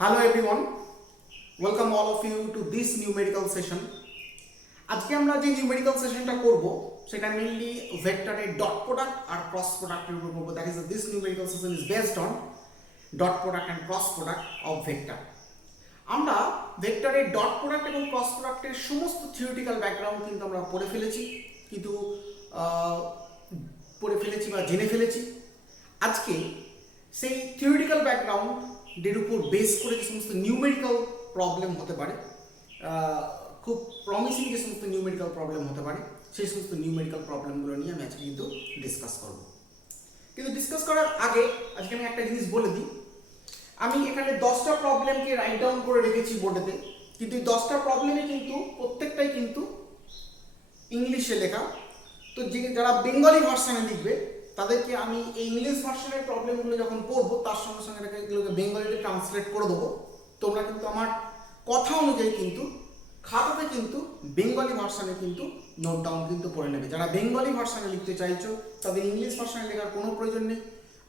Hello everyone, welcome all of you to this numerical session. আজকে আমরা যে numerical সেশনটা করব সেটা মেইনলি ভেক্টরের ডট প্রোডাক্ট আর ক্রস প্রোডাক্টের উপর করব। That is this numerical session is based on dot product and cross product of vector. আমরা ভেক্টরের ডট প্রোডাক্ট এবং ক্রস প্রোডাক্টের সমস্ত থিওরিটিক্যাল ব্যাকগ্রাউন্ড কিন্তু আমরা পড়ে ফেলেছি বা জেনে ফেলেছি। আজকে সেই থিওরিটিক্যাল ব্যাকগ্রাউন্ড এর উপর বেস করে যে সমস্ত নিউমেরিক্যাল প্রবলেম হতে পারে, খুব প্রমিসিং যে সমস্ত নিউমেরিক্যাল প্রবলেম হতে পারে, সেই সমস্ত নিউমেরিক্যাল প্রবলেমগুলো নিয়ে আমি আজকে কিন্তু ডিসকাস করব। কিন্তু ডিসকাস করার আগে আজকে আমি একটা জিনিস বলে দিই। আমি এখানে 10টা প্রবলেমকে রাইট ডাউন করে রেখেছি বোর্ডেতে, কিন্তু এই 10টা প্রবলেমে কিন্তু প্রত্যেকটাই কিন্তু ইংলিশে লেখা। তো যারা বেঙ্গলি ভার্সনে লিখবে তাদেরকে আমি এই ইংলিশ ভার্সনের প্রবলেমগুলো যখন পড়বো তার সঙ্গে সঙ্গে এগুলোকে বেঙ্গলিতে ট্রান্সলেট করে দেবো। তোমরা কিন্তু আমার কথা অনুযায়ী কিন্তু খাতাতে কিন্তু বেঙ্গলি ভার্সনে কিন্তু নোট ডাউন কিন্তু করে নেবে। যারা বেঙ্গলি ভার্সনে লিখতে চাইছো তাদের ইংলিশ ভার্সনে লেখার কোনো প্রয়োজন নেই।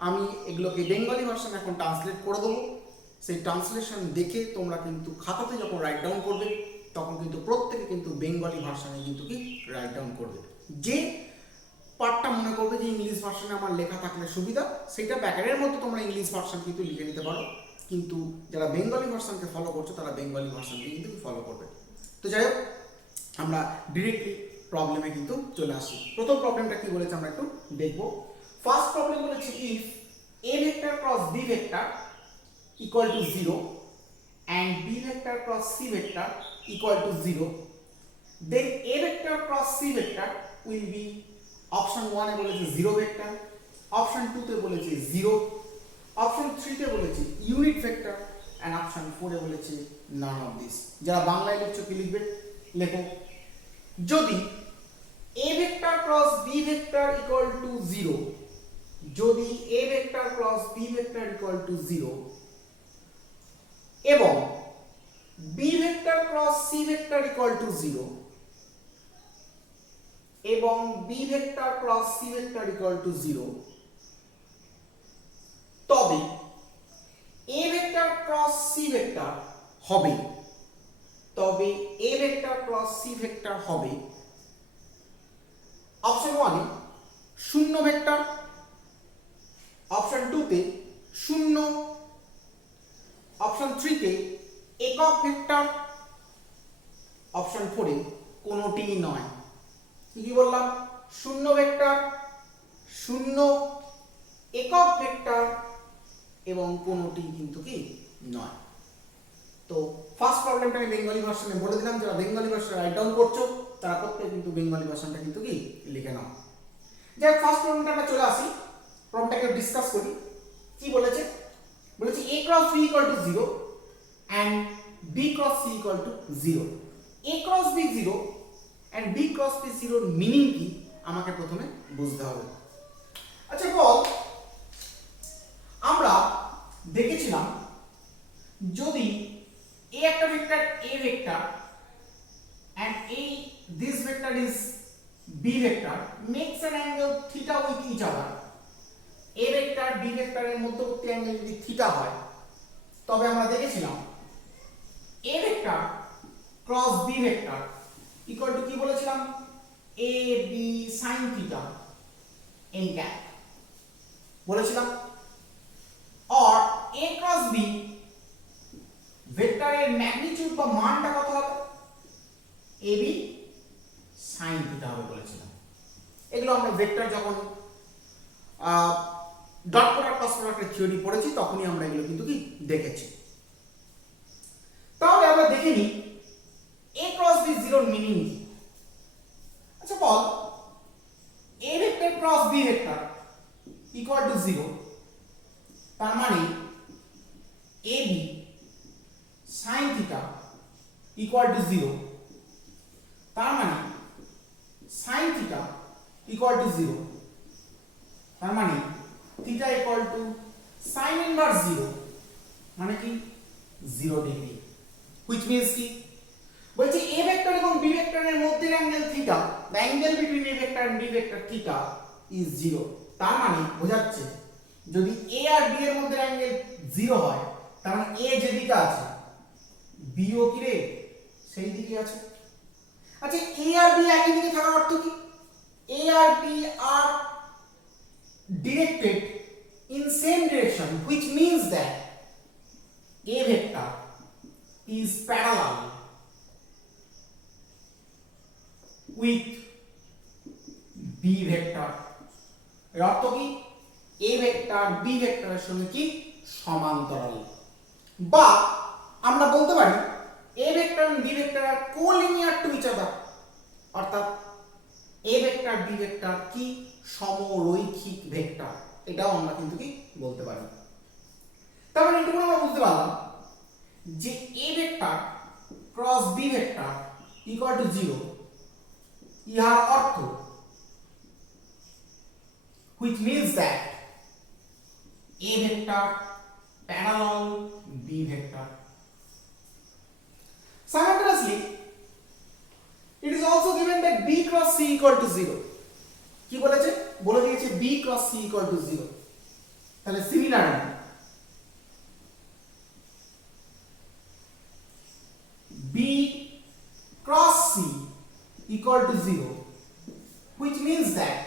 আমি এগুলোকে বেঙ্গলি ভার্সনে এখন ট্রান্সলেট করে দেবো। সেই ট্রান্সলেশন দেখে তোমরা কিন্তু খাতাতে যখন রাইট ডাউন করবে তখন কিন্তু প্রত্যেকে কিন্তু বেঙ্গলি ভার্সনে কিন্তু কি রাইট ডাউন করবে। যে পার্টটা মনে করবে যে ইংলিশ ভার্সনে আমার লেখা থাকলে সুবিধা, সেটা ব্যাকারের মধ্যে তোমরা ইংলিশ ভার্সন কিন্তু লিখে নিতে পারো। কিন্তু যারা বেঙ্গলি ভার্সনকে ফলো করছো তারা বেঙ্গলি ভার্সনকে কিন্তু ফলো করবে। তো যাই হোক, আমরা ডিরেক্টলি প্রবলেমে কিন্তু চলে আসি। প্রথম প্রবলেমটা কি বলেছে আমরা একটু দেখবো। ফার্স্ট প্রবলেম বলেছে if a vector cross b vector equal to 0 and b vector cross c vector equal to 0, then a vector cross c vector will be option 1 এ বলেছে 0 ভেক্টর, অপশন 2 তে বলেছে 0, অপশন 3 তে বলেছে ইউনিট ভেক্টর এন্ড অপশন 4 এ বলেছে নান of this. যারা বাংলায় লিখছো কি লিখবে লেখো। যদি a vector cross b vector equal to 0, যদি a vector cross b vector equal to 0 এবং b vector cross c vector equal to 0 এবং b vector cross c vector equal to 0, তবে a vector cross c vector হবে, তবে a vector cross c vector হবে option 1 এ 0 vector, option 2 তে 0, option 3 তে একক vector, option 4 এ কোনোটিই নয়। কি বললাম? 0 ভেক্টর, 0, একক ভেক্টর এবং কোনোটি কিন্তু কি নয়। তো ফার্স্ট প্রবলেমটা আমি বেঙ্গলি ভার্সনে বলে দিলাম। যারা বেঙ্গলি ভার্সনে রাইট ডাউন করছো তারা প্রত্যেকে কিন্তু বেঙ্গলি ভার্সনটা কিন্তু কি লিখে নাও। যাই ফার্স্ট প্রবলেমটা আমরা চলে আসি, প্রবলেমটাকে ডিসকাস করি। কি বলেছে? বলেছে a cross b equal to 0 and b cross c equal to 0. a cross b 0 and b cross b 0 এর মিনিং কি আমাকে প্রথমে বুঝতে হবে। আচ্ছা বল, আমরা দেখেছিলাম যদি a একটা vector a vector and this vector is b vector makes an angle theta with each other, a vector b ভেক্টরের মধ্যবর্তী অ্যাঙ্গেল যদি থিটা হয় তবে আমরা দেখেছিলাম a vector cross b vector equal to কি বলেছিলাম? a b sin theta n cap বলেছিলাম। আর a ক্রস b ভেক্টরের ম্যাগনিটিউড বা মানটা কত হবে? ab sin theta হবে বলেছিলাম। এগুলো আমরা ভেক্টর যখন ডট প্রোডাক্ট ক্রস প্রোডাক্টের থিওরি পড়েছি তখনই আমরা এগুলো কিন্তু কি দেখেছি। তাহলে আমরা দেখে নিই a ক্রস b 0 এর মিনিং কি। আচ্ছা বল, a vector cross b vector equal to 0, তার মানে ab sin theta equal to 0, তার মানে sin theta ইকুয়াল টু 0, তার মানে theta equal to sin inverse 0, মানে কি 0 ডিগ্রি। which means কি বলছে a ভেক্টর এবং b ভেক্টরের মধ্যের angle theta, the angle between a vector and b vector theta is 0। তার মানে বোঝাচ্ছে যদি a আর b এর মধ্যে অ্যাঙ্গেল 0 হয় তার মানে এ যেদিকে আছে বিও কি রে সেই দিকে আছে। আচ্ছা এ আর বি একই দিকে থাকার অর্থ কি? এ আর B are directed in same direction, which means that a vector is parallel with b vector। এর অর্থ কি? a vector b ভেক্টরের সঙ্গে কি সমান্তরাল, বা আমরা বলতে পারি a vector and b vector are collinear to each other, অর্থাৎ a vector b vector কি সমরৈখিক ভেক্টর, এটাও আমরা কিন্তু কি বলতে পারি। তার মানে এটুকু আমরা বুঝতে পারলাম যে a vector cross b vector equal to 0, ইহার অর্থ which means that a vector parallel b vector। Simultaneously, it is also given that b cross c equal to 0। কি বলেছে? বলে দিয়েছে b cross c equal to 0। তাহলে similarly b cross c equal to 0, which means that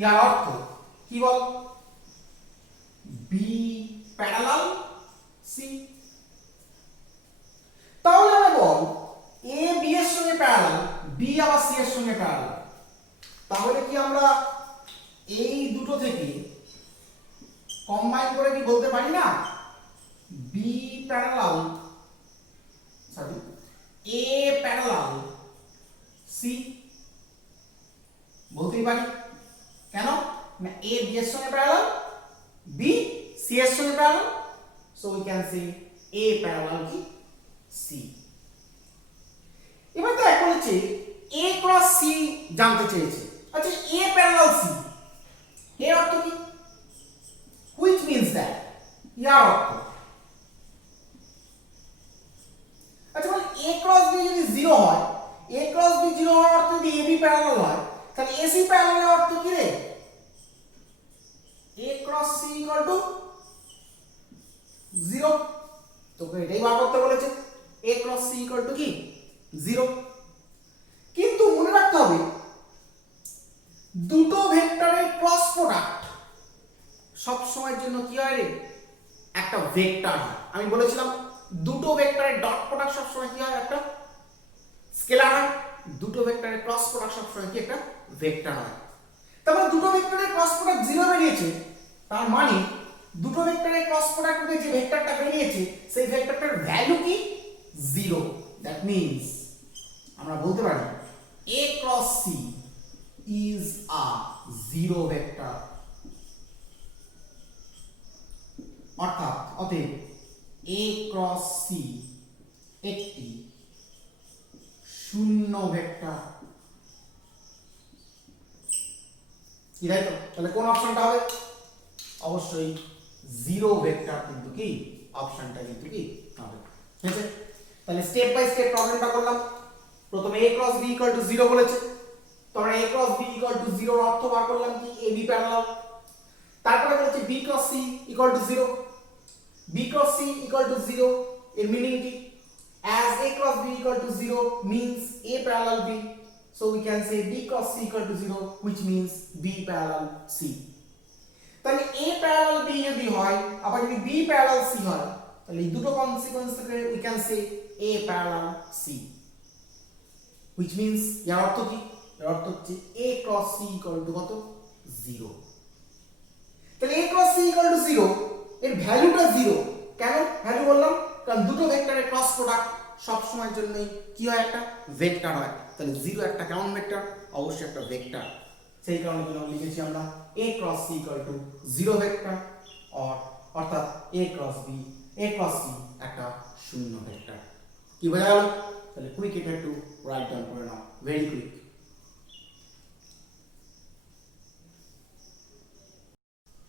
ইয়ার অর্থ কি বল? b parallel c। তাহলে আমরা বল a b এর সঙ্গে প্যারালাল, b আবার c এর সঙ্গে প্যারালাল, তাহলে কি আমরা এই দুটো থেকে কম্বাইন করে কি বলতে পারি না b parallel a parallel c? বলতেই পারি। কেন? না a b এর সঙ্গে প্যারালাল, b c এর সঙ্গে parallel, so we can say a parallel কি c। এবার তো এক বলেছে a ক্রস c জানতে চেয়েছে। আচ্ছা a প্যারালাল c এর অর্থ কি? which means that ইয়ার অর্থ, আচ্ছা বল a ক্রস b যদি 0 হয়, a ক্রস b 0 হওয়ার অর্থ যদি ab প্যারালাল হয়, তাহলে ac প্যারালাল এর অর্থ কি রে? a cross c equal to 0। তোকে এটাই বার করতে বলেছে, a cross c equal to কি 0। কিন্তু মনে রাখতে হবে দুটো ভেক্টরের ক্রস প্রোডাক্ট সব সময়ের জন্য কি হয় রে? একটা ভেক্টর হয়। আমি বলেছিলাম দুটো ভেক্টরের ডট প্রোডাক্ট সব সময় কি হয়? একটা স্কেলার হয়। দুটো ভেক্টরের ক্রস প্রোডাক্ট সব সময় কি একটা ভেক্টর হয়। তারপর দুটো ভেক্টরের ক্রস প্রোডাক্ট 0 বেরিয়েছে, তার মানে দুটো ভেক্টরের ক্রস প্রোডাক্ট থেকে যে ভেক্টরটা বেরিয়েছে সেই ভেক্টরটার ভ্যালু কি 0। দ্যাট মিন্স আমরা বলতে পারি a cross c is a zero vector। অর্থাৎ অতএব a cross c একটি শূন্য ভেক্টর। কি তাই তো? তাহলে কোন অপশনটা হবে? অবশ্যই জিরো ভেক্টর কিন্তু কি অপশনটা কিন্তু কি হবে। ঠিক আছে, তাহলে স্টেপ বাই স্টেপ প্রবলেমটা করলাম। প্রথমে a cross b equal to 0 বলেছে, তারপরে a cross b equal to 0 এর অর্থ বার করলাম কি ab প্যারালাল। তারপরে বলেছে b cross c equal to 0, b cross c equal to 0 এর মিনিং কি? as a cross b equal to 0 means a parallel b, so we can say b cross c equal to 0, which means b parallel c। তাহলে a parallel b যদি হয় আবার যদি b parallel c হয়, তাহলে এই দুটো কনসিকোয়েন্স থেকে we can say a parallel c, which means এর অর্থ কি? এর অর্থ হচ্ছে a cross c equal to কত? 0। তাহলে a cross c equal to 0 এর ভ্যালুটা 0। কেন ভ্যালু বললাম? কারণ দুটো ভেক্টরের ক্রস প্রোডাক্ট সব সময়ের জন্যই কি হয়? একটা ভেক্টর হয়। তাহলে 0 একটা কেমন ভেক্টর? অবশ্যই একটা ভেক্টর। সেই কারণে লিখেছি আমরা a cross c equal to 0 vector, অর্থাৎ a cross c একটা শূন্য ভেক্টর। কি বোঝা গেল? তাহলে কুইক এটা একটু রাইট ডাউন করে নাও, ভেরি কুইক।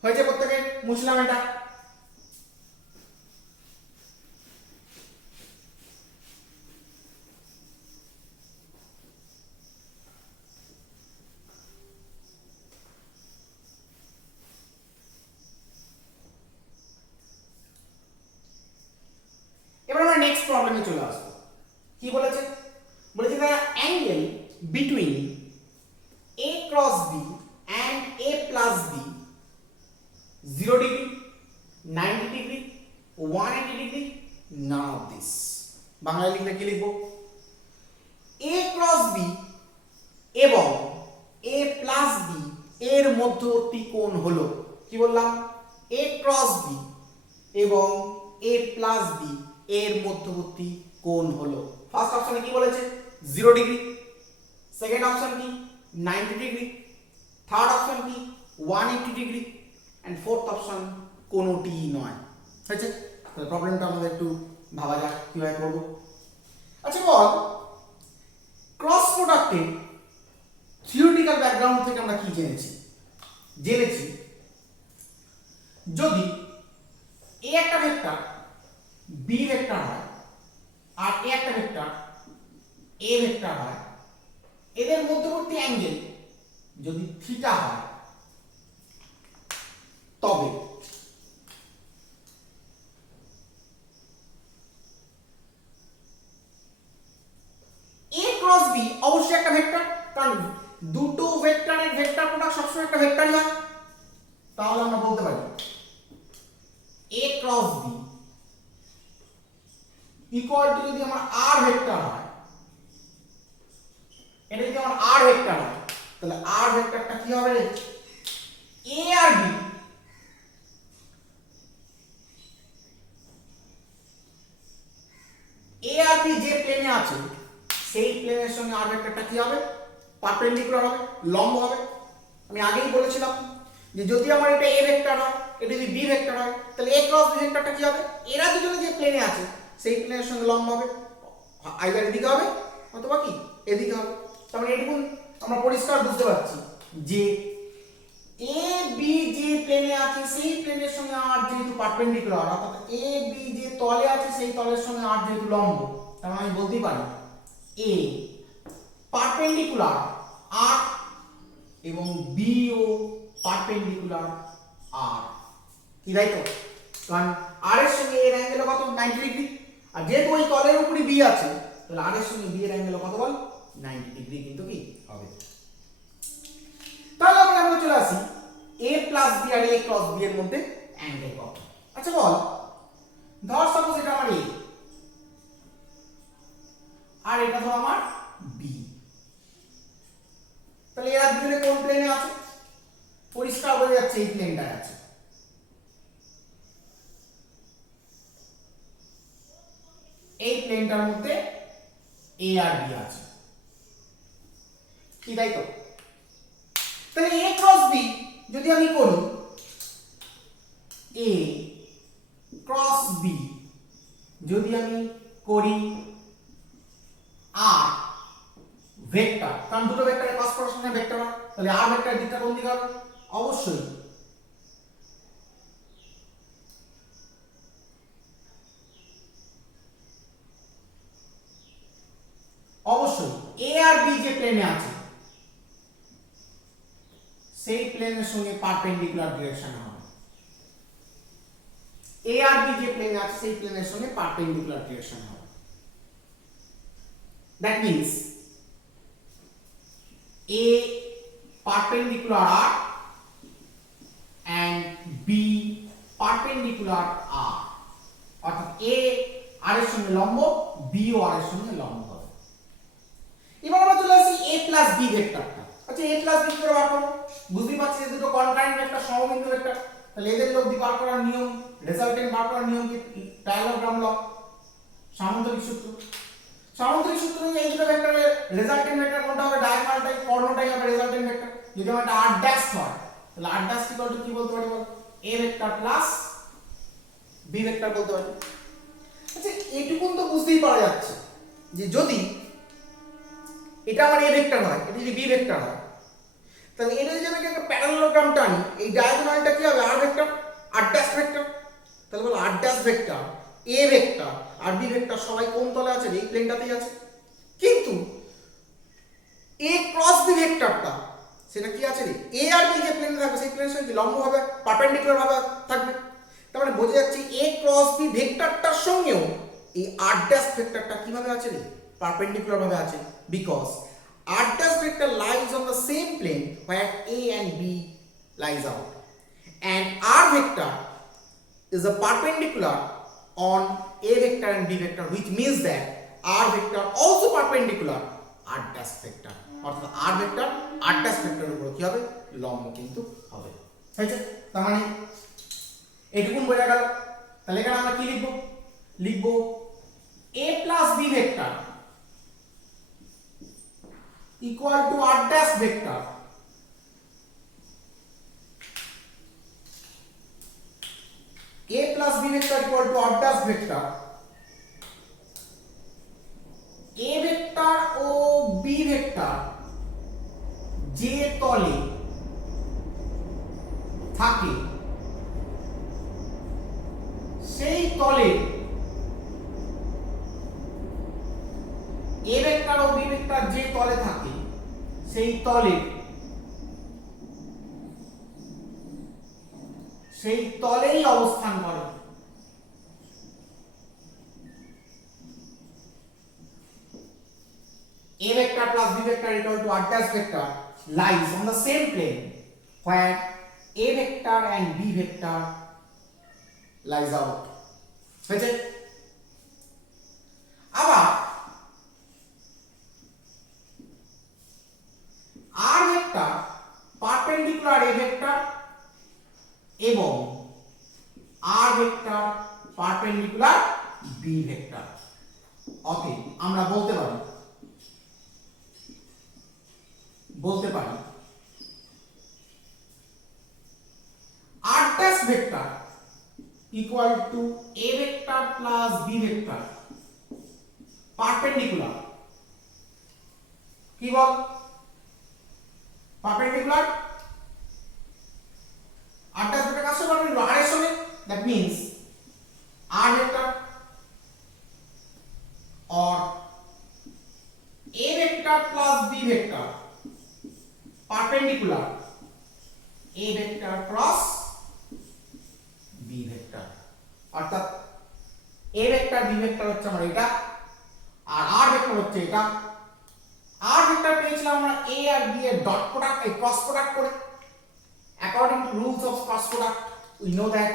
হয়েছে প্রত্যেকের? মুছলাম এটা। Cross B and A plus B 0 degree, 90 degree, 180 degree, none of this. বাংলায় লিখলে কি লিখবো? এ ক্রস বি এবং এ প্লাস বি এর মধ্যবর্তী কোণ হলো, কি বললাম? এ ক্রস বি এবং এ প্লাস বি এর মধ্যবর্তী কোণ হলো, ফার্স্ট অপশনে কি বলেছে? 0 ডিগ্রি, সেকেন্ড অপশন কি? 90 ডিগ্রি, থার্ড অপশন কি? 180 ডিগ্রি, এন্ড ফোর্থ অপশন কোনোটি নয়। হয়েছে? তাহলে প্রবলেমটা আমাদের একটু ভাবা যাক কিভাবে করব। আচ্ছা বল, ক্রস প্রোডাক্টের থিওরিটিক্যাল ব্যাকগ্রাউন্ড থেকে আমরা কি জেনেছি? যদি এ একটা ভেক্টর বি ভেক্টর হয় আর এ একটা ভেক্টর এ ভেক্টর হয়, এদের মধ্যবর্তী অ্যাঙ্গেল যদি থিটা হয়, তবে এ ক্রস বি অবশ্যই একটা ভেক্টর, কারণ দুটো ভেক্টরের ভেক্টর প্রোডাক্ট সবসময় একটা ভেক্টরই হয়। তাহলে আমরা বলতে পারি এ ক্রস বি ইকুয়াল টু, যদি আমার আর ভেক্টর হয়, এটা যদি আমার আর ভেক্টর হয়, তাহলে আর ভেক্টরটা কি হবে রে? এ আর বি যে প্লেনে আছে সেই প্লেনের সঙ্গে আর ভেক্টরটা কি হবে? পারপেন্ডিকুলার হবে, লম্ব হবে। আমি আগেই বলেছিলাম যে যদি আমার এটা এ ভেক্টর হয়, এটা যদি বি ভেক্টর হয়, তাহলে এ ক্রস বি ভেক্টরটা কি হবে? এরা দুজনে যে প্লেনে আছে সেই প্লেনের সঙ্গে লম্ব হবে, আইদার এদিকে হবে অথবা কি এদিকে হবে। তার মানে এটুকু আমরা পরিষ্কার বুঝতে পারছি যে এ বি যে প্লেনে আছে সেই প্লেনের সঙ্গে আর যেহেতু পারপেন্ডিকুলার, অর্থাৎ এ বি যে তলে আছে সেই তলের সঙ্গে আর যেহেতু লম্ব, তার মানে আমি বলতেই পারি এ পারপেন্ডিকুলার আর এবং বি ও পারপেন্ডিকুলার আর, কি তাই তো? কারণ আর এর সঙ্গে এর অ্যাঙ্গেল কত? 90 ডিগ্রি, আর যেহেতু ওই তলের উপরে বি আছে, তাহলে আর এর সঙ্গে বি এর অ্যাঙ্গেল কত বল? 90 ডিগ্রি কিন্তু কি হবে। তাহলে আমরা চলে আসি এ প্লাস বি আর এ ক্রস বি এর মধ্যে অ্যাঙ্গেল কত। আচ্ছা বল, ধর সাপোজ এটা আমার এ আর এটা ধর আমার বি, তাহলে এরা দুজনে কোন প্লেনে আছে? পরিষ্কার বোঝা যাচ্ছে এই প্লেনটায় আছে। এই প্লেনটার মধ্যে এ আর বি আছে, কি তাই তো? তাহলে এ ক্রস বি যদি আমি করি, এ ক্রস বি যদি আমি করি আর ভেক্টর, কারণ দুটো ভেক্টরের ক্রস প্রোডাক্টের ভেক্টর হয়, তাহলে আর ভেক্টরের দিকটা কোন দিকে হবে? অবশ্যই এ আর বি যে প্লেনে আছে সেই প্লেনের সঙ্গে পারপেন্ডিকুলার ডিরেকশন হবে। এ আর বি যে প্লেনে আছে সেই প্লেনের সঙ্গে পারপেন্ডিকুলার ডিরেকশন হবে। That means A perpendicular R and B perpendicular R, অর্থাৎ A আর এর সঙ্গে লম্ব, B ও আর এর সঙ্গে লম্ব হবে। এবার আমরা চলে আসি A প্লাস B ভেক্টরটা। আচ্ছা A প্লাস B কি করে বার করব? বুঝতেই পারছি যে দুটো কনকারেন্ট ভেক্টর, সমবিন্দু ভেক্টর, তাহলে এদের লব্ধি বার করার নিয়ম, রেজাল্টেন্ট বার করার নিয়ম কি? প্যারালোগ্রাম ল, সামান্তরিক সূত্র। সামান্তরিক সূত্র অনুযায়ী এই দুটো ভেক্টরের রেজাল্টেন্ট ভেক্টর কোনটা হবে? ডায়াগোনালটাই, কর্ণটাই হবে রেজাল্টেন্ট ভেক্টর। যদি আমার এটা r ড্যাশ হয়, তাহলে r ড্যাশ ইকুয়াল টু কি বলতে পারি বল? a vector plus b vector বলতে পারি। আচ্ছা এইটুকুন তো বুঝতেই পারা যাচ্ছে যে যদি এটা আমার a ভেক্টর হয়, এটা যদি b ভেক্টর হয়, তাহলে এটা যদি আমি একটা প্যারালোগ্রাম টানি, এই ডায়াগোনালটা কি হবে? r vector, r dash vector. তাহলে বল r dash vector, a vector আর b ভেক্টর সবাই কোন তলে আছে? এই প্লেনটাতেই আছে। কিন্তু a ক্রস b ভেক্টরটা সেটা কি আছে রে? a আর b যে প্লেনে থাকবে সেই প্লেনের সঙ্গে লম্ব হবে, পারপেন্ডিকুলার ভাবে থাকবে। তার মানে বোঝা যাচ্ছে a ক্রস b ভেক্টরটার সঙ্গেও এই r ড্যাশ ভেক্টরটা কিভাবে আছে রে? পারপেন্ডিকুলার ভাবে আছে, because r dash vector lies on the same plane where a and b lies out, and r vector is a perpendicular on a vector and b vector, which means that r vector also perpendicular r dash vector, অর্থাৎ r vector r dash vector এর উপর কি হবে, লম্ব কিন্তু হবে। হয়েছে? তার মানে এইটুকুন বোঝা গেল। তাহলে এখানে আমরা কি লিখব? লিখব a plus b vector equal to r dash vector a plus b vector equal to r dash vector a vector O b vector যে তলে থাকে সেই তলে a vector O b vector যে তলে থাকে সেই তলেই অবস্থান করে। a vector plus b vector equal to r dash vector lies on the same plane where a vector and b vector lies out. হয়েছে? আবার r vector perpendicular a vector এবং r vector perpendicular b vector। অতএব আমরা বলতে পারি r dash vector equal to a vector plus b vector perpendicular, কি বল? perpendicular r dash vector কার সঙ্গে perpendicular? r এর সঙ্গে। that means r vector or a vector plus b vector perpendicular a vector cross b vector, অর্থাৎ a vector b vector হচ্ছে আমার এটা আর r vector হচ্ছে এটা। r vector পেয়েছিলাম আমরা a আর b এর ডট প্রোডাক্ট, এই ক্রস প্রোডাক্ট করে। according to rules of cross product we know that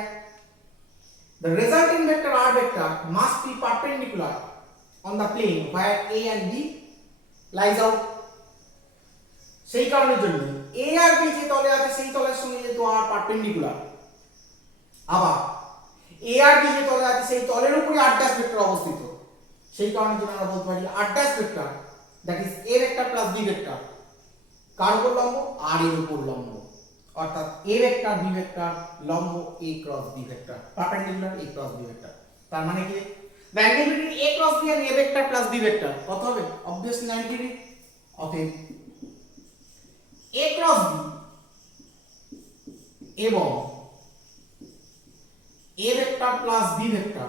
the resulting vector r vector must be perpendicular on the plane where a and b lies out। সেই কারণের জন্য a R b যে তলে আছে সেই তলের সঙ্গে যেহেতু r পারপেন্ডিকুলার, আবার a আর b যে তলে আছে সেই তলের উপরে r dash ভেক্টর অবস্থিত, সেই কারণের জন্য আমরা বলতে পারি r dash vector that is a vector plus b vector কার উপর লম্ব? r এর উপর লম্ব, অর্থাৎ a ভেক্টর b ভেক্টর লম্ব a cross b vector, perpendicular a cross b vector. তার মানে কি the angle between a cross b and a vector plus b vector কত হবে? obviously 90 degree. অতএব a cross b এবং a vector plus b vector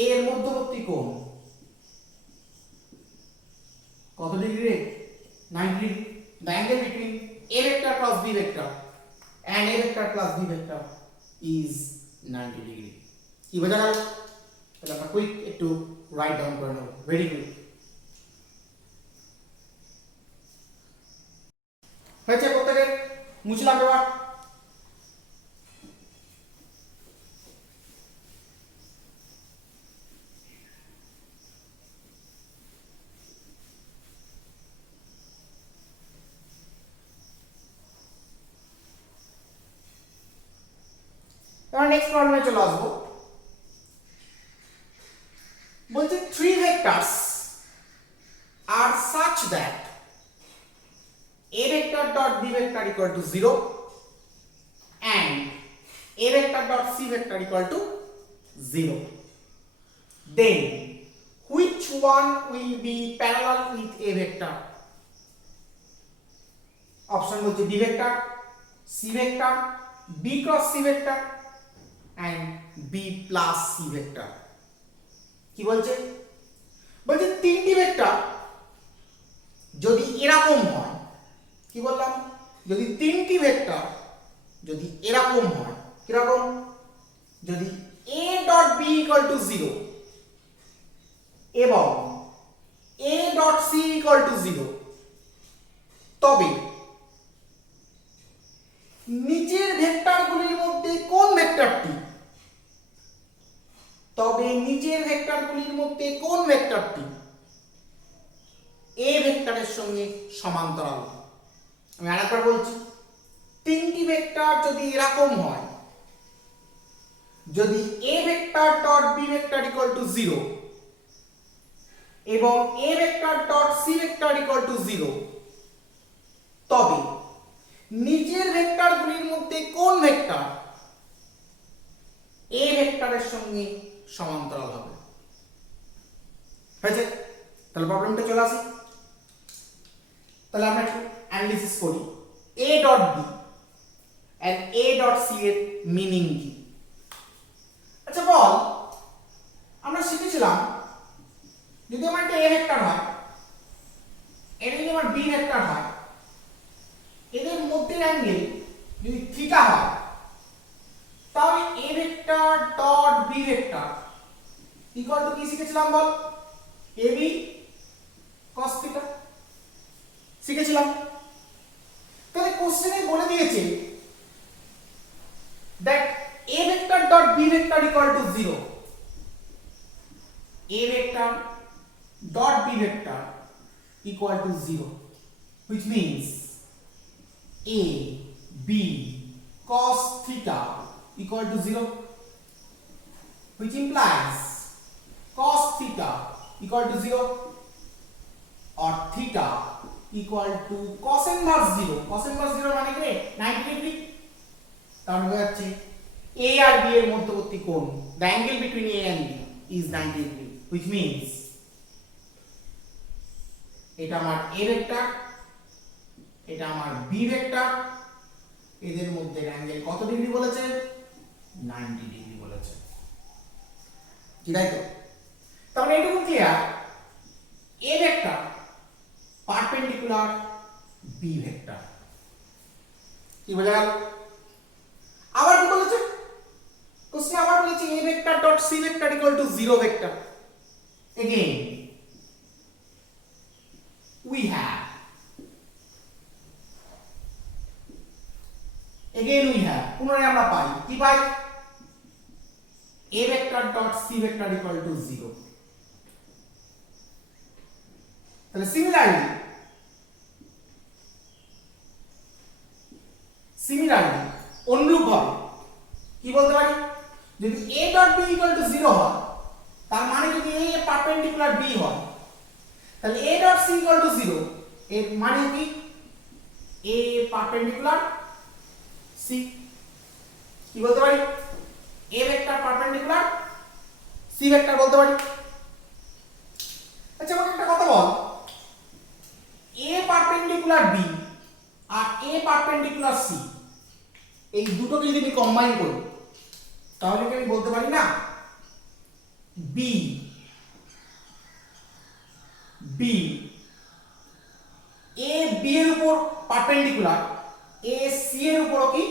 a এর মধ্যবর্তী কোণ কত degree? 90 degree. the angle between a vector cross b vector and a vector plus b vector is 90 degree. কি বোঝা গেল? তাহলে আমরা কুইক একটু রাইট ডাউন করে নেব, ভেরি কুইক। হয়েছে? প্রত্যেকের মুছলাম এবার। এবার নেক্সট প্রবলেমে চলে আসবো। বলছে three vectors are such that a vector dot b vector equal to 0 and a vector dot c vector equal to 0, then which one will be parallel with a vector? Option বলছে b vector, c vector, b cross c vector and b plus c vector। কি বলছে? বলছে তিনটি vector যদি এরকম হয়, কি বললাম? যদি তিনটি ভেক্টর যদি এরকম হয়, কিরকম? যদি a dot b equal to 0 এবং a dot c equal to 0, তবে নিচের ভেক্টরগুলির মধ্যে কোন ভেক্টরটি a ভেক্টরের সঙ্গে সমান্তরাল? আমি আরেকবার বলছি, তিনটি ভেক্টর যদি এরকম হয়, যদি a vector dot b vector equal to 0 এবং a vector dot c vector equal to 0, তবে নিচের ভেক্টরগুলির মধ্যে কোন ভেক্টর a ভেক্টরের সঙ্গে সমান্তরাল হবে? হয়েছে? তাহলে প্রবলেমটা চলে আসি। তাহলে আমরা একটু অ্যানালিসিস করি a dot b and a dot c এর মিনিং কি। আচ্ছা বল, আমরা শিখেছিলাম যদি আমার একটা a ভেক্টর হয়, এটা যদি আমার b ভেক্টর হয়, এদের মধ্যে অ্যাঙ্গেল যদি থিটা হয়, তাহলে a vector dot b vector equal to কি শিখেছিলাম বল? ab cos থিটা শিখেছিলাম। তাহলে কোশ্চেনে বলে দিয়েছে that a vector dot b vector equal to 0, a vector dot b vector equal to 0, which means a b cos theta equal to 0, which implies cos theta equal to 0 or theta equal to cos inverse 0. cos inverse 0 মানে কি? 90 degree. তাহলে হয়ে যাচ্ছে a R b এর মধ্যবর্তী কোণ, the angle between a and b is 90 degree, which means এটা আমার a ভেক্টর, এটা আমার b ভেক্টর, এদের মধ্যে অ্যাঙ্গেল কত ডিগ্রি বলেছে? 90 ডিগ্রি বলেছে। কি তাই তো? তাহলে এটুকু clear, a vector perpendicular b vector. কি বোঝা গেল? আবার কি বলেছে কোশ্চেন? আবার বলেছে a vector dot c vector equal to 0 vector. again we have পুনরায় আমরা পাই কি? পাই a vector dot c vector equal to 0। তাহলে সিমিলারলি অনুরূপভাবে কি বলতে পারি? যদি a dot b equal to 0 হয়, তার মানে যদি a পারপেন্ডিকুলার b হয়, তাহলে a dot c equal to 0 এর মানে কি? a perpendicular c। কি বলতে পারি? a vector perpendicular c vector বলতে পারি। আচ্ছা আমাকে একটা কথা বল, a পারপেন্ডিকুলার b আর a পারপেন্ডিকুলার c, এই দুটোকে যদি আমি কম্বাইন করি, তাহলে কি আমি বলতে পারি না b a b এর উপর পারপেন্ডিকুলার, a c এর উপরও কি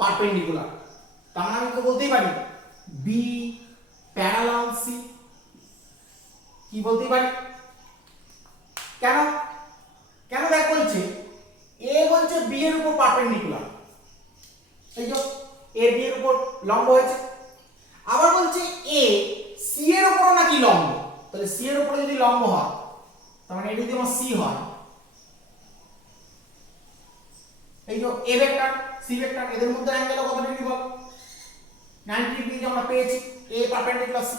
পারপেন্ডিকুলার? তার মানে আমি তো বলতেই পারি b প্যারালাল c। কি বলতেই পারি? কেন? দেখ বলছে a বলছে b এর উপর পারপেন্ডিকুলার, এই যে a b এর উপর লম্ব হয়েছে। আবার বলছে a c এর উপর নাকি লম্ব। তাহলে c এর উপরে যদি লম্ব হয়, তার মানে এটা যদি আমার c হয়, এই যে a ভেক্টর c ভেক্টর, এদের মধ্যে অ্যাঙ্গেল কত ডিগ্রি বল? 90 ডিগ্রি যে আমরা পেয়েছি a পারপেন্ডিকুলার c।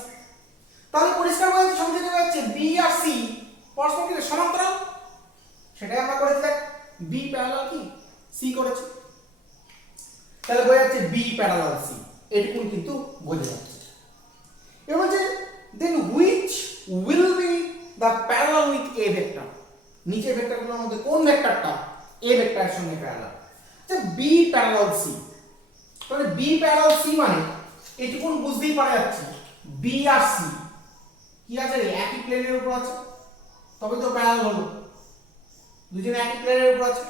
তাহলে পরিষ্কার হয়ে যাচ্ছে, সঙ্গে দেখা যাচ্ছে b আর c পরস্পরের সমান্তরাল। সেটাই আমরা করেছি, দেখ b প্যারালাল কি c করেছি। তাহলে বোঝা যাচ্ছে b প্যারালাল c, এটুকুন কিন্তু বোঝা যাচ্ছে। এবার বলছে then which will be the parallel with a vector, নিচের ভেক্টরগুলোর মধ্যে কোন ভেক্টরটা a ভেক্টরের সঙ্গে প্যারালাল? আচ্ছা b প্যারালাল c, তাহলে b প্যারালাল c মানে এটুকুন বুঝতেই পারা যাচ্ছে b আর c কি আছে রে? একই প্লেনের উপর আছে, তবে তো প্যারালাল হলো। দুজনে একই প্লেনের উপর আছে,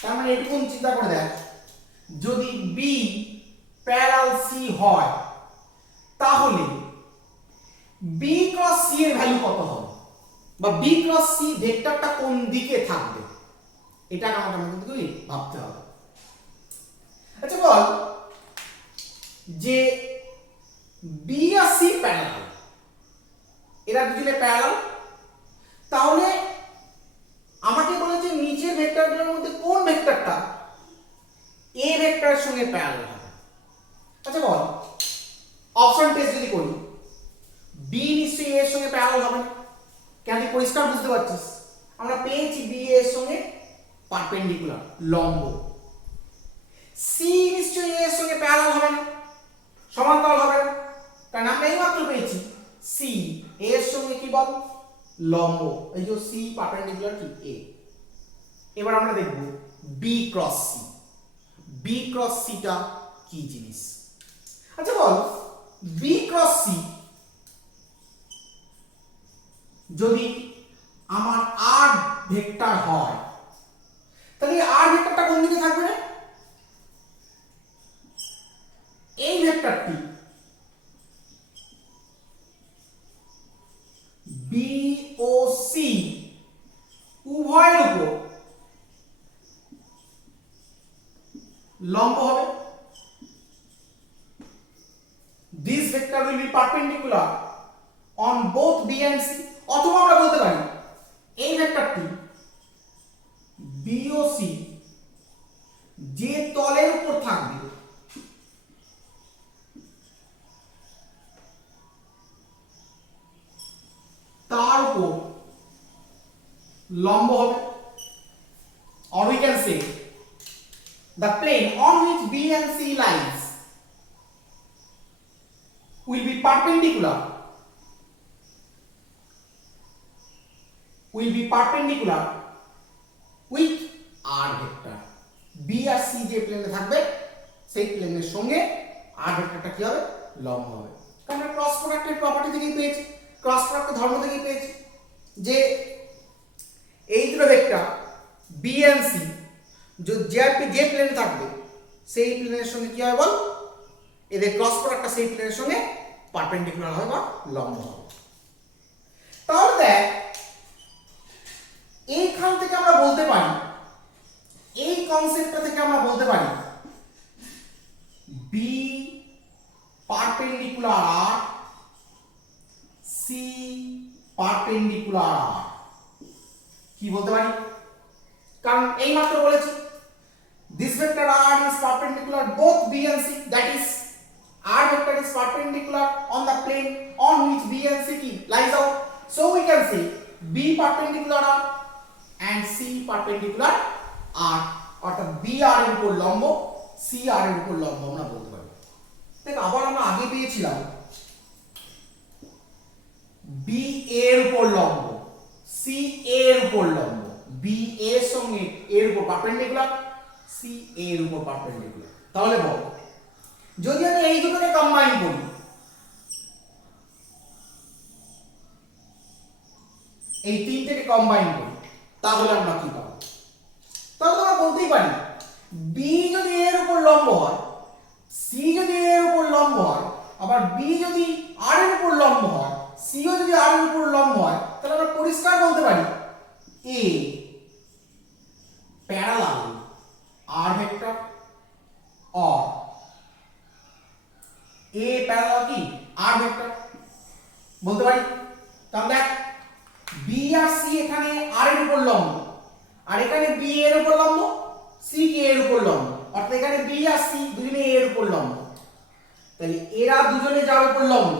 তার মানে এটুকুন চিন্তা করে দেখ, যদি b প্যারালাল c হয়, তাহলে b ক্রস c এর ভ্যালু কত হবে? বা বি ক্রস সি ভেক্টরটা কোন দিকে থাকবে, এটা আমাদের কিন্তু ভাবতে হবে। আচ্ছা বল যে বি আর সি প্যারালাল, এরা দুজনে প্যারালাল, তাহলে আমাকে বলেছে নিচের ভেক্টরগুলোর মধ্যে কোন ভেক্টরটা এ ভেক্টরের সঙ্গে প্যারালাল হবে। আচ্ছা বল অপশন টেস্ট যদি করি, বি নিশ্চয়ই এর সঙ্গে প্যারালাল হবে না, কেন পরিষ্কার বুঝতে পারছিস, আমরা পেয়েছি বি এর সঙ্গে পারপেন্ডিকুলার লম্ব। সি নিশ্চয়ই এর সঙ্গে প্যারালাল হবে না, সমান্তরাল হবে না, কারণ আমরা এইমাত্র পেয়েছি সি এর সঙ্গে কি বল লম্ব, এই যে সি পারপেন্ডিকুলার কি এ। এবার আমরা দেখব B cross C, B cross সিটা কি জিনিস। আচ্ছা বল বি ক্রস সি যদি আমার আর ভেক্টর হয়, তাহলে আর ভেক্টরটা কোন দিকে থাকবে রে? এই ভেক্টরটি বি ও সি উভয়ের উপর লম্ব হবে। This vector will be perpendicular on both B and C, অথবা আমরা বলতে পারি এই ভেক্টরটি বি ও সি যে তলের উপর থাকবে তার উপর লম্ব হবে, or we can say the plane on which B and C lies will be perpendicular with R vector. B আর C যে প্লেনে থাকবে সেই প্লেনের সঙ্গে R ভেক্টরটা কি হবে লম্ব হবে। কারণ আমরা ক্রস প্রোডাক্টের প্রপার্টি থেকেই পেয়েছি, ক্রস প্রোডাক্টের ধর্ম থেকেই পেয়েছি যে এই দুটো ভেক্টর বি এন্ড সি যে প্লেনে থাকবে সেই প্লেনের সঙ্গে কি হবে বল, এদের ক্রস প্রোডাক্টটা সেই প্লেনের সঙ্গে পারপেন্ডিকুলার হবে বা লম্ব হবে। তাহলে দেখ এইখান থেকে আমরা বলতে পারি, এই কনসেপ্টটা থেকে আমরা বলতে পারি বি পারপেন্ডিকুলার আর, সি পারপেন্ডিকুলার আর, কি বলতে পারি? কারণ এই মাত্র বলেছি this vector r is perpendicular both b and c, that is r vector is perpendicular on the plane on which b and c lies out, so we can say b perpendicular r and c perpendicular r, অর্থাৎ b r এর উপর লম্ব, c r এর উপর লম্ব আমরা বলতে পারি। দেখ আবার আমরা আগে পেয়েছিলাম b এর উপর লম্ব, c এর উপর লম্ব, b এর সঙ্গে এর উপর পারপেন্ডিকুলার, c এর উপর পারপেন্ডিকুলার। তাহলে বল যদি আমি এই দুটোকে কম্বাইন করি, এই তিনটাকে কম্বাইন করি, তাহলে আমরা কি পাবো? তাহলে আমরা বলতেই পারি b যদি এর উপর লম্ব হয়, c যদি এর উপর লম্ব হয়, আবার b যদি r এর উপর লম্ব হয়, c ও যদি r এর উপর লম্ব হয়, তাহলে আমরা পরিষ্কার বলতে পারি a parallel r vector or a parallel কি r ভেক্টর বলতে পারি। তাহলে দেখ b আর c এখানে r এর উপর লম্ব, আর এখানে b এর উপর লম্ব, c কে এর উপর লম্ব, অর্থাৎ এখানে b আর c দুজনে এর উপর লম্ব, তাহলে এরা দুজনে যার উপর লম্ব,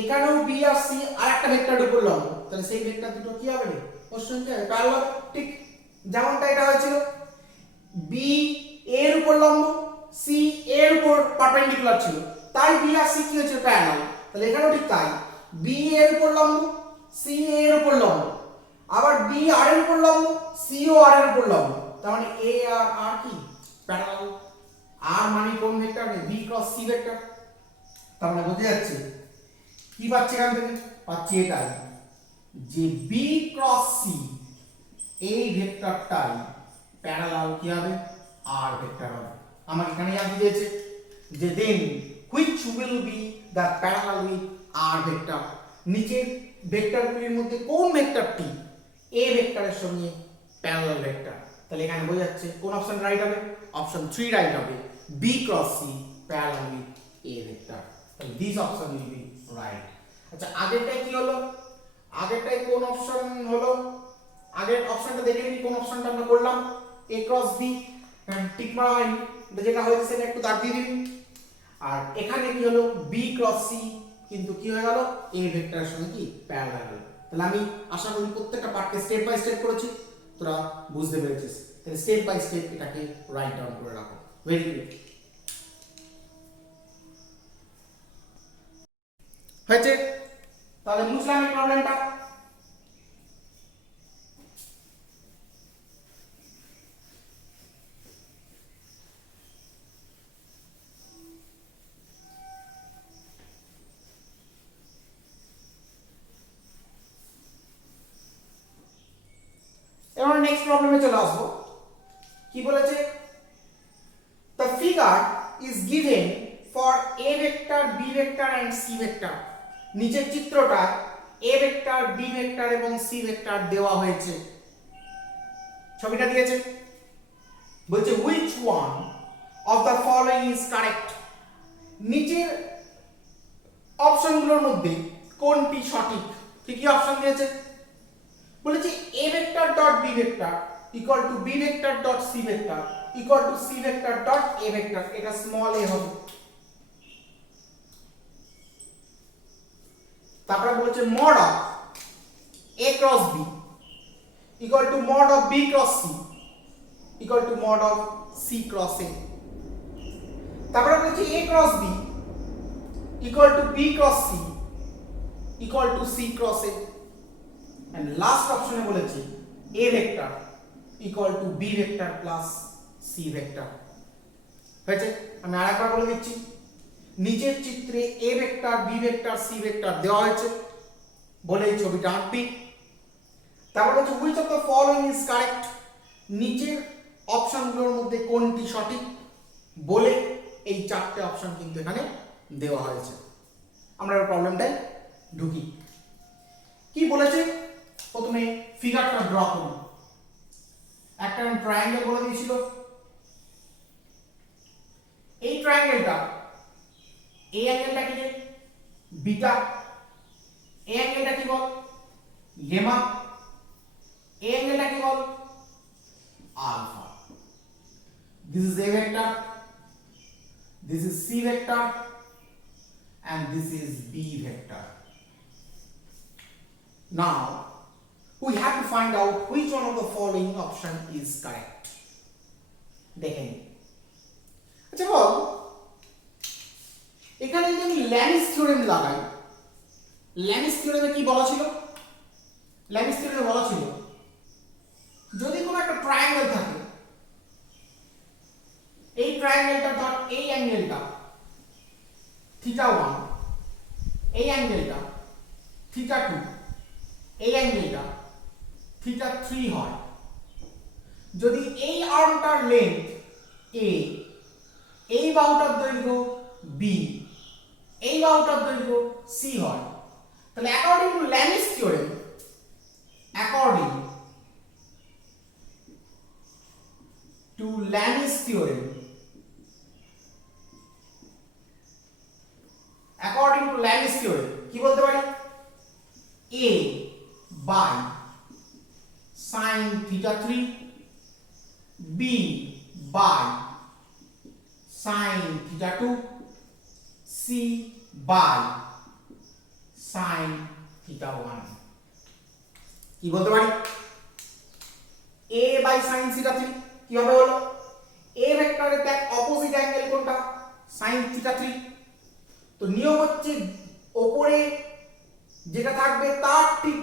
এখানেও b আর c আরেকটা ভেক্টরের উপর লম্ব, তাহলে সেই ভেক্টর দুটো কি হবে রে কোশ্চেন কি হবে প্যারালাল, ঠিক যেমনটা এটা হয়েছিল b এর উপর লম্ব, c এর উপর পারপেন্ডিকুলার ছিল, তাই b আর c কি হচ্ছে প্যারালাল, তাহলে এখানেও ঠিক তাই b এর উপর লম্ব, c এর উপর লম্ব, আবার b r এর উপর লম্ব, c ও r এর উপর লম্ব, তার মানে a আর r কি প্যারালাল। r মানে কোন vector b cross c vector, তার মানে বোঝা যাচ্ছে কি পাচ্ছি এখান থেকে, পাচ্ছি এটাই যে b ক্রস c এই ভেক্টরটাই প্যারালাল কি হবে r ভেক্টর হবে। আমাকে এখানে জানতে দিয়েছে যে দেন which will be the parallel with r vector, নিচের ভেক্টরগুলির মধ্যে কোন ভেক্টরটি এ ভেক্টরের সঙ্গে প্যারালাল ভেক্টর। তাহলে এখানে বোঝা যাচ্ছে কোন অপশন রাইট হবে, অপশন 3 রাইট হবে, B cross C parallel with A vector. তাহলে this option will be right. আচ্ছা আগেরটাই কি হলো, আগেরটাই কোন অপশন হলো, আগের অপশনটা দেখে নিই কোন অপশনটা আমরা করলাম, এ ক্রস বি টিক মারা হয়নি, যেটা হয়েছে সেটা একটু দাগ দিয়ে দিন। আর এখানে কি হলো, বি ক্রস সি কিন্তু কি হয়ে গেল, এ ভেক্টরের সঙ্গে কি প্যারালাল হলো। তাহলে আমি আশা করি প্রত্যেকটা পার্টকে স্টেপ বাই স্টেপ করেছি, তোরা বুঝতে পেরেছিস। তাহলে স্টেপ বাই স্টেপ এটাকে রাইট ডাউন করে রাখো। ভেরি গুড, হয়েছে। তাহলে বুঝলাম এই প্রবলেমটা। এবার নেক্সট প্রবলেমে চলে আসবো। কি বলেছে, the figure is given for a vector, b vector and c vector। নিচের চিত্রটা a ভেক্টর, b ভেক্টর এবং c ভেক্টর দেওয়া হয়েছে, ছবিটা দিয়েছে। বলছে which one of the following is correct। নিচের অপশনগুলোর মধ্যে কোনটি সঠিক। কি কি অপশন দিয়েছে, বলেছে a vector dot b vector equal to b vector dot c vector equal to c vector dot a vector। এটা স্মল a হবে। তারপরে বলেছে mod of a cross b equal to mod of b cross c equal to mod of c cross a। তারপরে বলেছে a cross b equal to b cross c equal to c cross a। and last অপশনে বলেছে a vector equal to b vector plus c vector। হয়েছে, আমি আরেকবার বলে দিচ্ছি। নিচের চিত্রে a vector, b vector, c vector দেওয়া হয়েছে বলে এই ছবিটা আঁকবি। তারপর হচ্ছে which of the following is correct। নিচের অপশনগুলোর মধ্যে কোনটি সঠিক বলে এই চারটে অপশন কিন্তু এখানে দেওয়া হয়েছে। আমরা এই প্রবলেমটায় ঢুকি। কি বলেছে, প্রথমে ফিগারটা ড্র করি। একটা ট্রায়াঙ্গেল বলে দিয়েছিল, এই ট্রায়াঙ্গেলটা এই অ্যাঙ্গেলটা কি রে, বিটা, এই অ্যাঙ্গেলটা কি বল, গেমা, এই অ্যাঙ্গেলটা কি বল, alpha. This is a vector, this is c vector and this is b vector। now we have to find out which one of the following option is correct। দেখেন, আচ্ছা বল এখানে যদি আমি ল্যামিস থিওরেম লাগাই, ল্যামিস থিওরেমে কি বলা ছিল, ল্যামিস থিওরেমে বলা ছিল যদি কোনো একটা ট্রায়াঙ্গেল থাকে, এই ট্রায়াঙ্গেলটা ধর এই অ্যাঙ্গেলটা θ1, এই অ্যাঙ্গেলটা θ2, এই অ্যাঙ্গেলটা θ3 হয়। যদি এই আর্মটার লেন্থ a, এই বাহুটার দৈর্ঘ্য b, এই বাহুটার দৈর্ঘ্য c হয়, তাহলে according to Lami's theorem, according to Lami's theorem, according to Lami's theorem কি বলতে পারি, a by sin θ3, b by sin θ2, c by sin θ1। কি বলতে পারি, a by sin θ3 কিভাবে হলো, a ভেক্টরের দেখ অপোজিট অ্যাঙ্গেল কোনটা, sin θ3। তো নিয়ম হচ্ছে উপরে যেটা থাকবে তার ঠিক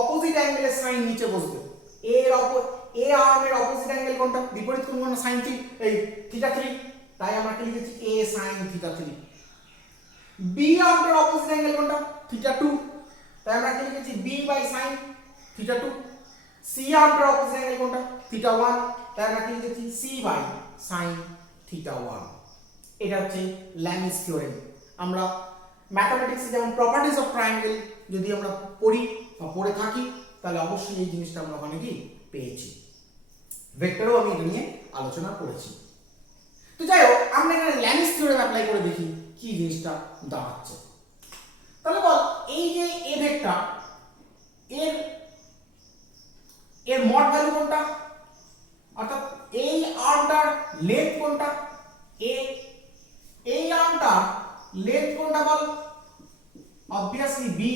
অপোজিট অ্যাঙ্গেলের সাইন নিচে বসবে। এ আর্মের অপোজিট অ্যাঙ্গেল কোনটা, বিপরীত কোণ কোনটা, sin এই θ3, তাই আমরা কি লিখেছি a sin θ3। বি আর্মের অপোজিট অ্যাঙ্গেল কোনটা, θ2, তাই আমরা কি লিখেছি b by sin θ2। সি আর্মের অপোজিট অ্যাঙ্গেল কোনটা, θ1, তাই আমরা কি লিখেছি c by sin θ1। এটা হচ্ছে ল্যামিস থিওরেম। আমরা ম্যাথামেটিক্সে যেমন প্রপার্টিজ অফ ট্রায়াঙ্গেল যদি আমরা পড়ি বা পড়ে থাকি তাহলে অবশ্যই এই জিনিসটা আমরা ওখানে কি পেয়েছি। ভেক্টরও আমি এটা নিয়ে আলোচনা করেছি। তো যাই হোক, আমরা এখানে ল্যামিস থিওরেম অ্যাপ্লাই করে দেখি কি জিনিসটা দাঁড়াচ্ছে। তাহলে বল, এই যে এ ভেক্টর এর মড ভ্যালু কোনটা, অর্থাৎ এই আর্মটার লেন্থ কোনটা, এই আর্মটার লেন্থ কোনটা বল, অবভিয়াসলি বি।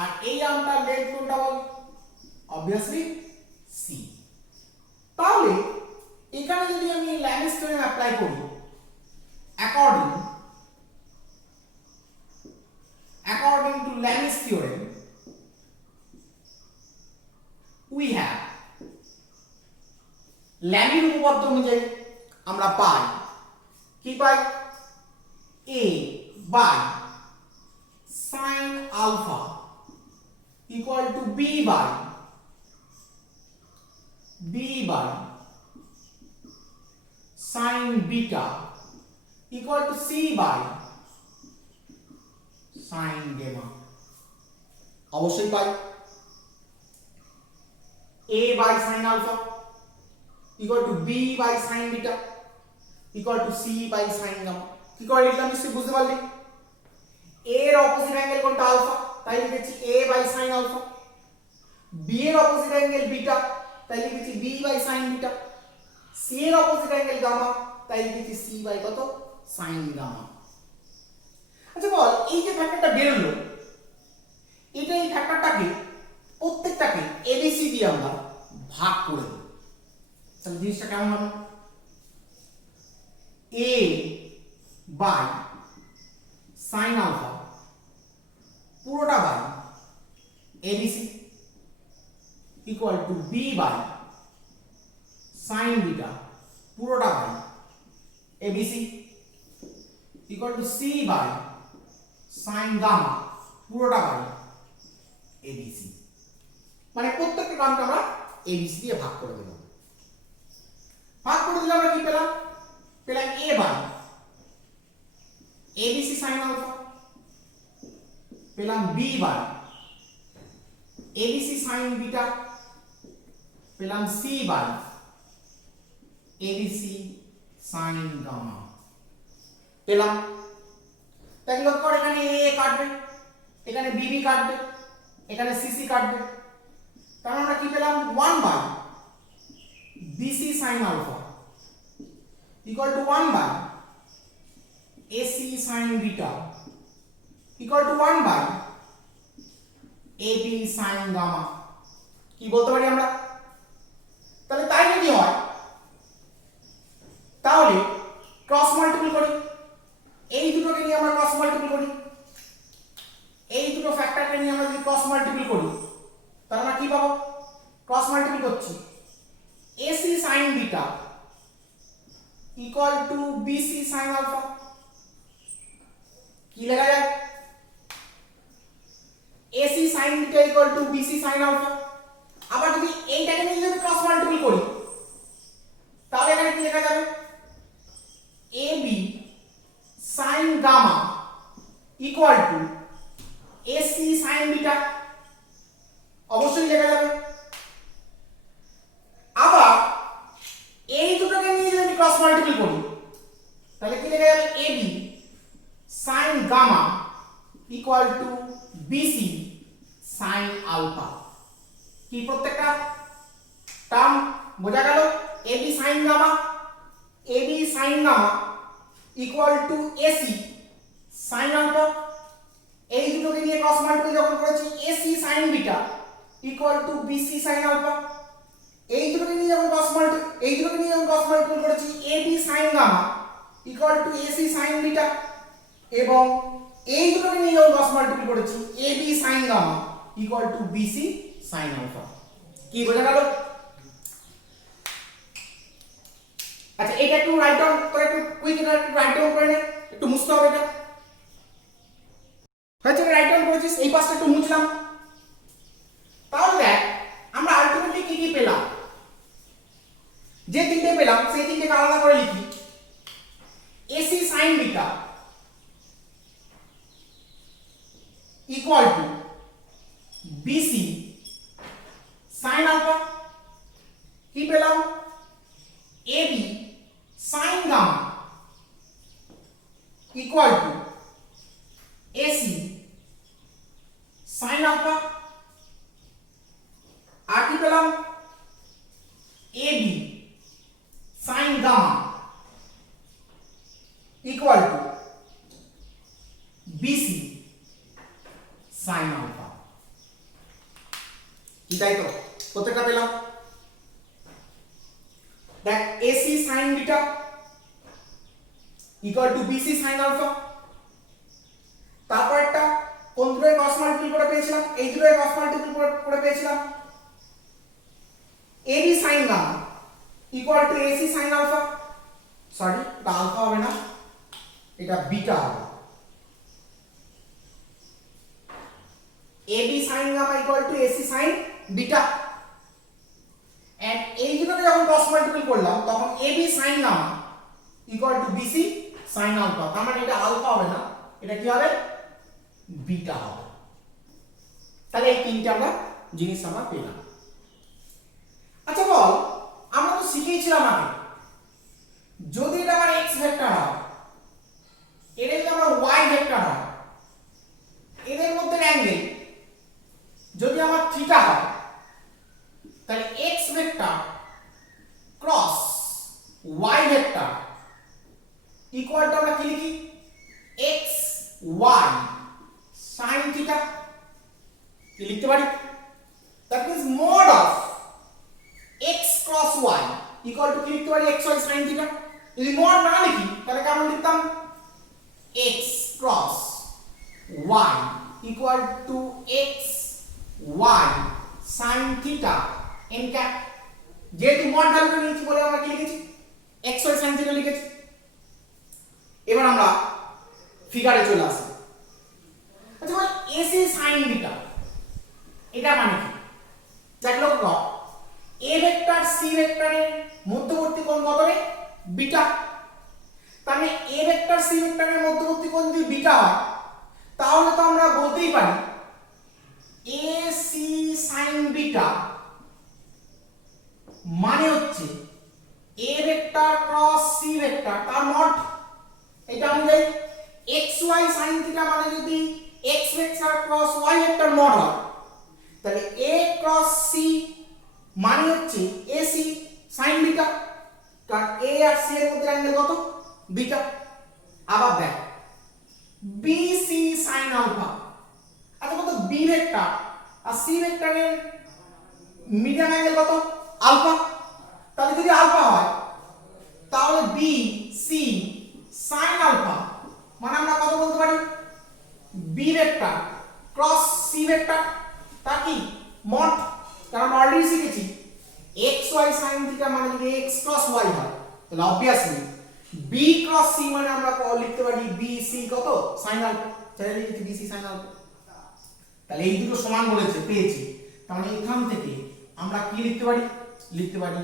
আর এই আর্মটার লেন্থ কোনটা বল, অবভিয়াসলি সি। তাহলে এখানে যদি আমি ল্যামিস থিওরেম অ্যাপ্লাই করি, according to Lami's theorem we have ল্যামির উপপাদ্য অনুযায়ী আমরা পাই কি পাই, a by sin alpha equal to b by sin beta equal to c by sin gamma। অবশ্যই পাই a by sin alpha equal to b by sin beta equal to c by sin gamma। কি করে লিখলাম নিশ্চয়ই বুঝতে পারলি। a এর opposite angle কোনটা, alpha, তাই লিখেছি a by sin alpha। b এর অপোজিট অ্যাঙ্গেল বিটা, তাই লিখেছি b by sin beta। c এর অপোজিট অ্যাঙ্গেল গামা, তাই লিখেছি c by কত, sin gamma। আচ্ছা বল, এই যে ফ্যাক্টরটা বেরোলো, এটা এই ফ্যাক্টরটাকে প্রত্যেকটাকে এবিসি দিয়ে আমরা ভাগ করে দেব। তাহলে জিনিসটা কেমন হবে, a বাই sin alpha পুরোটা by ABC equal to b by sin beta পুরোটা by ABC equal to c by sin gamma পুরোটা বাই এবিসি। মানে প্রত্যেকটা টার্মকে আমরা এবিসি দিয়ে ভাগ করে দিলাম। ভাগ করে দিলে আমরা কি পেলাম, a by ABC sin alpha, পেলাম b by ABC sin beta, পেলাম c by ABC sin gamma পেলাম। তাই লক্ষ্য কর, এখানে a কাটবে, এখানে bb কাটবে, এখানে cc কাটবে। তাহলে আমরা কি পেলাম, 1 by bc sin alpha equal to 1 by ac sin beta equal to 1 by ab sin gamma। কি বলতে পারি আমরা, তাহলে তাই যদি হয় তাহলে ক্রস মাল্টিপল করি, এই দুটোকে নিয়ে আমরা ক্রস মাল্টিপল করি, এই দুটো ফ্যাক্টরকে নিয়ে আমরা যদি ক্রস মাল্টিপল করি তাহলে আমরা কি পাবো, ক্রস মাল্টিপল করছি ac sin beta equal to bc sin alpha। কি লেখা যায়, ac sin beta equal to bc sin alpha। আবার যদি এইটাকে নিয়ে যদি ক্রস মাল্টিপল করি তাহলে এখানে কি লেখা যাবে, ab sin gamma equal to ac sin beta অবশ্যই লেখা যাবে। আবার এই দুটোকে নিয়ে যদি ক্রস মাল্টিপল করি তাহলে কি লেখা যাবে, ab sin gamma equal to bc sin alpha। কি প্রত্যেকটা টার্ম বোঝা গেল, ab sin gamma equal to ac sin alpha। এই দুটোকে নিয়ে ক্রস মাল্টিপল যখন করেছি ac sin beta equal to bc sin alpha। এই দুটোকে নিয়ে যখন ক্রস মাল্টিপল করেছি ab sin gamma equal to ac sin beta, এবং এই দুটোকে নিয়ে যখন ক্রস মাল্টিপল করেছি ab sin gamma equal to bc sin alpha। কি বোঝা গেল। আচ্ছা এটা একটু রাইট ডাউন করে, একটু কুইক এটা একটু রাইট ডাউন করে নে, একটু মুছতে হবে এটা। হয়েছে, রাইট ডাউন করেছিস, এই পাশটা একটু মুছলাম। তাহলে দেখ আমরা আলটিমেটলি কি কি পেলাম, যে তিনটে পেলাম সেই তিনটেকে আলাদা করে লিখি। ac sin beta equal to BC sine alpha. কি পেলাম? AB sine gamma equal to AC sine alpha. আর কি পেলাম? AB sine gamma equal to BC sine alpha. কি তাই তো? প্রত্যেকটা পেলাম। দেখ AC sine beta equal to BC sine alpha. তারপর একটা কোন দুটোর ক্রস মাল্টিপ্ল করে পেয়েছিলাম? এই দুটোর ক্রস মাল্টিপ্ল করে পেয়েছিলাম AB sine gamma equal to AC sine alpha. Sorry, এটা আলফা হবে না, এটা বিটা হবে। AB sine gamma equal to AC sine beta. And এই দুটোকে যখন ক্রস মাল্টিপ্ল করলাম তখন AB sine gamma equal to BC sine alpha. তার মানে এটা আলফা হবে না, এটা কি হবে? বিটা হবে। তাহলে এই তিনটা জিনিস আমরা পেলাম। আচ্ছা বল, আমরা তো শিখেছিলাম আগে যদি এটা আমার এক্স ভেক্টর হয়, এটা যদি আমার ওয়াই ভেক্টর হয়, এদের মধ্যে অ্যাঙ্গেল যদি আমার থিটা হয়, তাহলে X vector cross Y vector equal to আমরা কি লিখি? X Y sine theta. কি লিখতে পারি? That means mod of X cross Y equal to কি লিখতে পারি? X Y sine theta. যদি মোড না লিখি তাহলে কেমন লিখতাম? X cross Y equal to X Y sine theta N cap. যেহেতু মোড ভ্যালুটা নিয়েছি বলে আমরা কি লিখেছি? এক্স ওয়াই সাইন থিটা লিখেছি। এবার আমরা ফিগারে চলে আসি। আচ্ছা বল, এসি সাইন বিটা এটা মানে কি? দেখ লক্ষ্য কর, এ ভেক্টর সি ভেক্টরের মধ্যবর্তী কোণ কত রে? বিটা। তাহলে এ ভেক্টর সি ভেক্টরের মধ্যবর্তী কোণ যদি বিটা হয়, তাহলে তো আমরা বলতেই পারি এসি সাইন বিটা মানে হচ্ছে A vector cross C vector তার মড। এটা অনুযায়ী এক্স ওয়াই সাইন থিটা মানে যদি X vector cross Y vector mod হয়, তাহলে এ ক্রস সি মানে হচ্ছে এসি সাইন বিটা, কারণ এ আর সি এর মধ্যে অ্যাঙ্গেল কত? বিটা। আবার দেখ বিসি সাইন আলফা। আচ্ছা কত? বি ভেক্টর আর সি ভেক্টরের মিডিয়ান অ্যাঙ্গেল কত? আলফা। তাহলে যদি আলফা হয় তাহলে বি সি সাইন আলফা মানে আমরা কত বলতে পারি? B vector cross C vector তা কি মড। কারণ অলরেডি শিখেছি এক্স ওয়াই সাইন থিটা মানে যদি এক্স ক্রস ওয়াই হয়, তাহলে অবভিয়াসলি বি ক্রস সি মানে আমরা লিখতে পারি বি সি কত? Sine alpha. তাহলে লিখেছি বি সি সাইন আলফা। তাহলে এই দুটো সমান বলেছে, পেয়েছি। তাহলে এখান থেকে আমরা কি লিখতে পারি? লিখতে পারি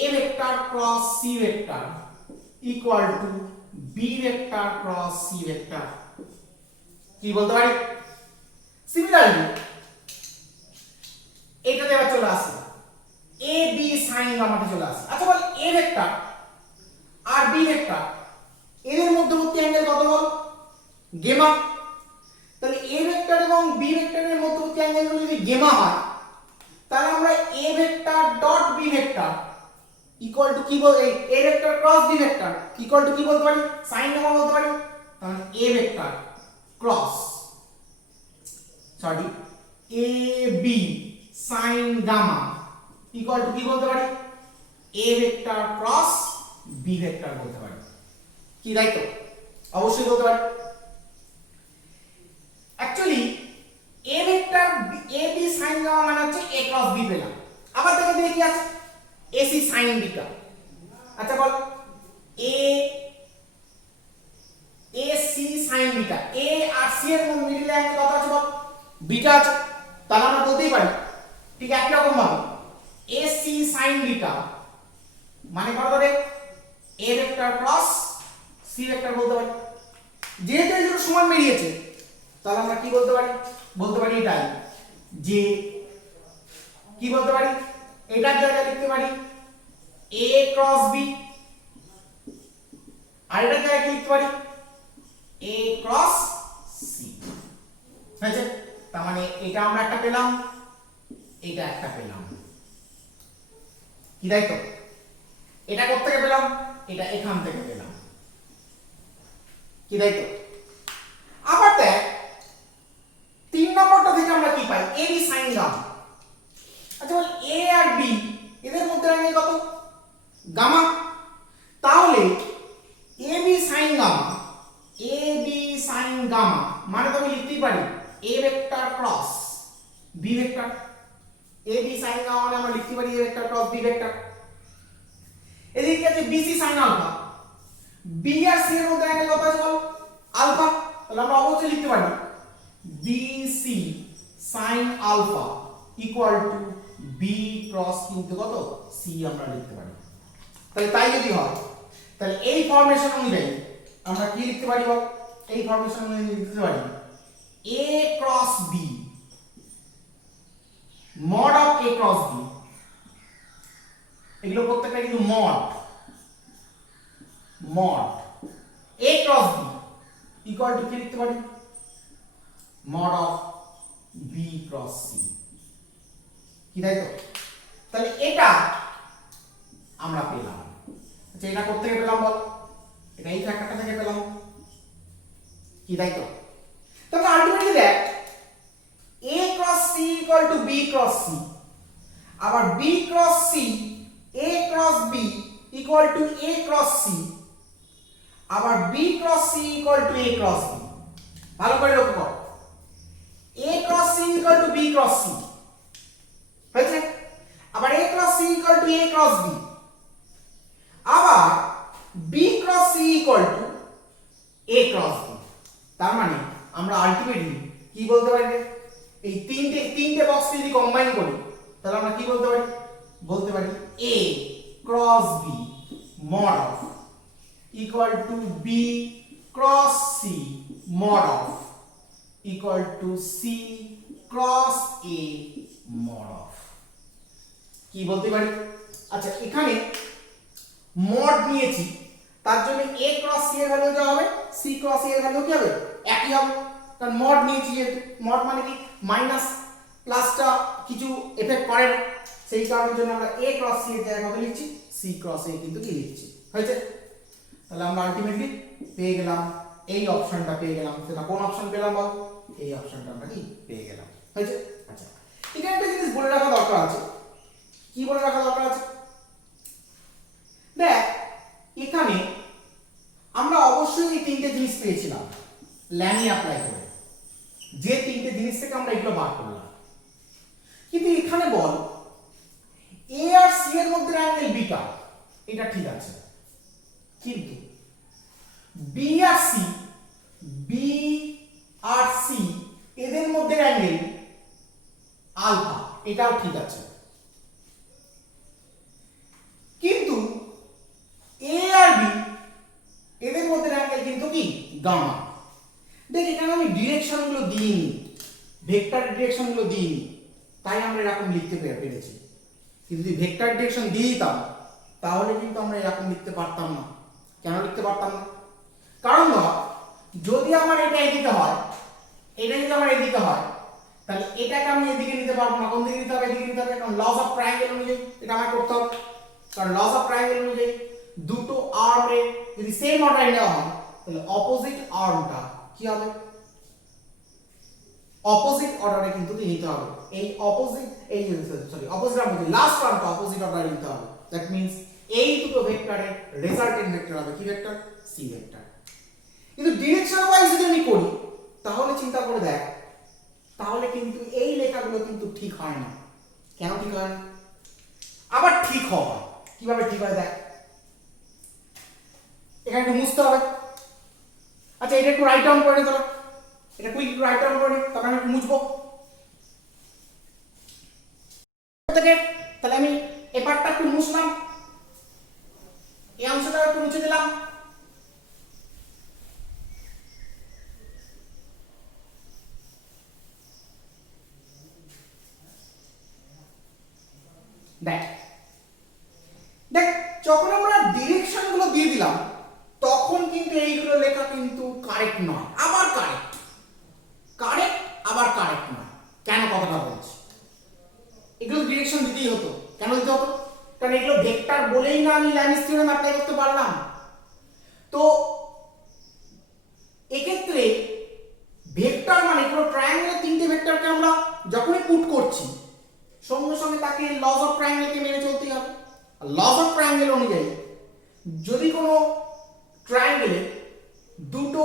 A vector cross C vector equal to B vector cross C vector. কি বলতে পারি? সিমিলারলি এটাতে এবার চলে আসি, এ বি সাইন গামাতে চলে আসি। আচ্ছা বল, এ ভেক্টর আর বি ভেক্টর এদের মধ্যবর্তী অ্যাঙ্গেল কত বল? গেমা। তাহলে এ ভেক্টর এবং বি ভেক্টরের মধ্যবর্তী অ্যাঙ্গেল যদি গেমা হয়, তাহলে আমরা A vector dot B vector equal to কি বল? এই A vector cross B vector equal to কি বলতে পারি? সাইন গামা বলতে পারি। তাহলে A vector cross sorry A B sine gamma equal to কি বলতে পারি? A vector cross B vector বলতে পারি। কি তাই তো? অবশ্যই বলতে পারি। Actually A vector A B sine gamma মানে হচ্ছে এ ক্রস বি পেলাম। আবার দেখো দেখি কি আছে? AC sine beta. আচ্ছা বল, A C sine beta, A আর সি এর মিডল অ্যাঙ্গেল কত আছে বল? বিটা আছে। তাহলে আমরা বলতেই পারি ঠিক একই রকম ভাবে এ সি সাইন বিটা মানে কত করে? A vector cross C vector বলতে পারি। যেহেতু এই দুটো সমান বেরিয়েছে তাহলে আমরা কি বলতে পারি? বলতে পারি এটাই যে কি বলতে পারি, এটার জায়গায় লিখতে পারি a ক্রস b, আর এটার জায়গায় কি লিখতে পারি a ক্রস c। হয়েছে? তার মানে এটা আমরা একটা পেলাম, এটা একটা পেলাম, কি তাই তো? এটা কোথা থেকে পেলাম? এটা এখান থেকে পেলাম, কি তাই তো? আবার দেখ 3 নম্বরটা থেকে আমরা কি পাই? a b sin gamma. আচ্ছা বল a আর b এদের মধ্যে অ্যাঙ্গেল কত? গামা। তাহলে a b sin gamma, a b sin gamma মানে তো আমি লিখতেই পারি a vector cross b vector. a b sin gamma মানে আমরা লিখতে পারি a vector cross b vector. এদিকে আছে bc sin আলফা, b আর c এর মধ্যে অ্যাঙ্গেল কত আছে বল? আলফা। তাহলে আমরা অবশ্যই লিখতে পারি bc sin alpha equal to b cross কিন্তু কত? c আমরা লিখতে পারি। তাহলে তাই যদি হয় তাহলে এই ফরমেশন অনুযায়ী আমরা কি লিখতে পারি বল? এই ফরমেশন অনুযায়ী লিখতে পারি a cross b mod of a cross b, এগুলো প্রত্যেকটা কিন্তু mod a cross b equal to কি লিখতে পারি? Mod of b cross c, কি তাই তো? তাহলে এটা আমরা পেলাম। আচ্ছা এটা কোথা থেকে পেলাম বল? এটা এই ফ্যাক্টরটা থেকে পেলাম, কি তাই তো? তবে আলটিমেটলি দেখ a cross c equal to b cross c, আবার b cross c a cross b equal to a cross c, আবার b cross c equal two a cross b। ভালো করে লক্ষ্য কর, a cross c equal to b cross c হয়েছে, আবার a cross c equal two a cross b, আবার b cross c equal two a cross b। তার মানে আমরা আলটিমেটলি কি বলতে পারি? এই তিনটে বক্স যদি কম্বাইন করি তাহলে আমরা কি বলতে পারি? বলতে পারি a cross b mod of equal to b cross c mod of equal to c cross a mod of. কি বলতে পারি? আচ্ছা এখানে মড নিয়েছি তার জন্য a ক্রস c এর ভ্যালু যা হবে c ক্রস a এর ভ্যালু কি হবে? একই হবে, কারণ মড নিয়েছি যেহেতু। মড মানে কি? মাইনাস প্লাসটা কিছু এফেক্ট করে না, সেই কারণের জন্য আমরা a ক্রস c এর জায়গায় কত লিখছি? c ক্রস a কিন্তু কি লিখছি। হয়েছে? তাহলে আমরা আলটিমেটলি পেয়ে গেলাম এই অপশনটা পেয়ে গেলাম। সেটা কোন অপশন পেলাম বল? এই অপশনটা আমরা কি পেয়ে গেলাম। হয়েছে? আচ্ছা এখানে একটা জিনিস বলে রাখা দরকার আছে। কি বলে রাখা দরকার আছে? দেখ এখানে আমরা অবশ্যই এই তিনটে জিনিস পেয়েছিলাম ল্যানি অ্যাপ্লাই করে, যে তিনটে জিনিস থেকে আমরা এগুলো বার করলাম। কিন্তু এখানে বল a আর c এর মধ্যে অ্যাঙ্গেল বিটা, এটা ঠিক আছে, কিন্তু b আর c এদের মধ্যে অ্যাঙ্গেল আলফা, এটাও ঠিক আছে, কিন্তু a আর b এদের মধ্যে অ্যাঙ্গেল কিন্তু কি? গামা। দেখ এখানে আমি ডিরেকশন গুলো দিইনি, ভেক্টর ডিরেকশন গুলো দিইনি, তাই আমরা এরকম লিখতে পেরেছি। কিন্তু যদি ভেক্টর ডিরেকশন দিয়ে দিতাম তাহলে কিন্তু আমরা এরকম লিখতে পারতাম না। কেন লিখতে পারতাম না? কারণ ধর যদি আমার এটা এদিকে হয়, এটা যদি আমার এদিকে হয়, তাহলে এটাকে আমি এদিকে নিতে পারবো না। কোন দিকে নিতে হবে? এদিকে নিতে হবে, কারণ লস অফ ট্রায়াঙ্গেল অনুযায়ী এটা আমাকে করতে হবে। কারণ লস অফ ট্রায়াঙ্গেল অনুযায়ী দুটো আর্মের যদি সেম অর্ডারে নেওয়া হয় তাহলে অপোজিট আর্মটা কি হবে? অপোজিট অর্ডারে কিন্তু নিতে হবে। এই অপোজিট অপোজিট আর্ম যদি লাস্ট আর্মটা অপোজিট অর্ডারে নিতে হবে। দ্যাট মিন্স এই দুটো ভেক্টরের রেজাল্টেন্ট ভেক্টর হবে কি ভেক্টর? C vector. কিন্তু ডিরেকশন ওয়াইজ যদি আমি করি তাহলে চিন্তা করে দেখ, তাহলে কিন্তু এই লেখাগুলো কিন্তু ঠিক হয় না। কেন ঠিক হয় না? আবার ঠিক হয়, কিভাবে ঠিক হয় দেখ। এখানে একটু মুছতে হবে। আচ্ছা এটা একটু রাইট ডাউন করে নি, চলো এটা কুইক একটু রাইট ডাউন করে নি, তারপর আমি একটু মুছবো থেকে। তাহলে আমি এই পার্টটা একটু মুছলাম, এই অংশটা একটু মুছে দিলাম। যখন আমরা ডিরেকশন গুলো দিয়ে দিলাম তখন কিন্তু এইগুলো লেখা কিন্তু কারেক্ট নয়, আবার কারেক্ট আবার কারেক্ট নয়। কেন কথাটা বলছি? এগুলো ডিরেকশন দিতেই হতো। কেন দিতে হতো? কারণ এগুলো ভেক্টর বলেই না আমি লাইনস থিওরেম অ্যাপ্লাই করতে পারলাম। তো এক্ষেত্রে ভেক্টর মানে কোনো ট্রায়াঙ্গেলের তিনটে ভেক্টরকে আমরা যখনই পুট করছি সঙ্গে সঙ্গে তাকে লস অফ ট্রায়াঙ্গেলকে মেনে চলতেই হবে। লস অফ ট্রায়াঙ্গেল অনুযায়ী যদি কোনো ট্রায়াঙ্গেলে দুটো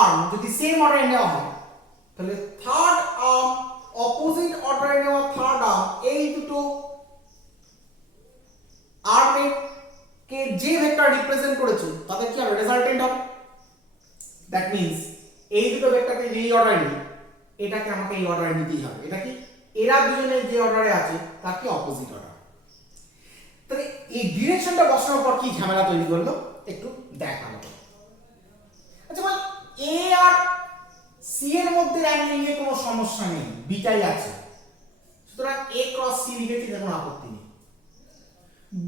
আর্ম যদি সেম অর্ডারে নেওয়া হয় তাহলে থার্ড আর্ম অপোজিট অর্ডারে নেওয়া থার্ড আর্ম এই দুটো আর্মের কে যে ভেক্টর রিপ্রেজেন্ট করেছে তাদের কি হবে? রেজাল্টেন্ট হবে। দ্যাট মিন্স এই দুটো ভেক্টরকে যে অর্ডারে নিই এটাকে আমাকে এই অর্ডারে নিতেই হবে। এটা কি এরা দুজনে যে অর্ডারে আছে তার কি অপোজিট অর্ডার। তাহলে এই ডিরেকশনটা বসানোর পর কি ঝামেলা তৈরি করলো একটু দেখানো। আচ্ছা বল এ আর সি এর মধ্যে অ্যাঙ্গেল নিয়ে কোনো সমস্যা নেই, বিটাই আছে, সুতরাং এ ক্রস সি লিখেছি, কোনো আপত্তি নেই।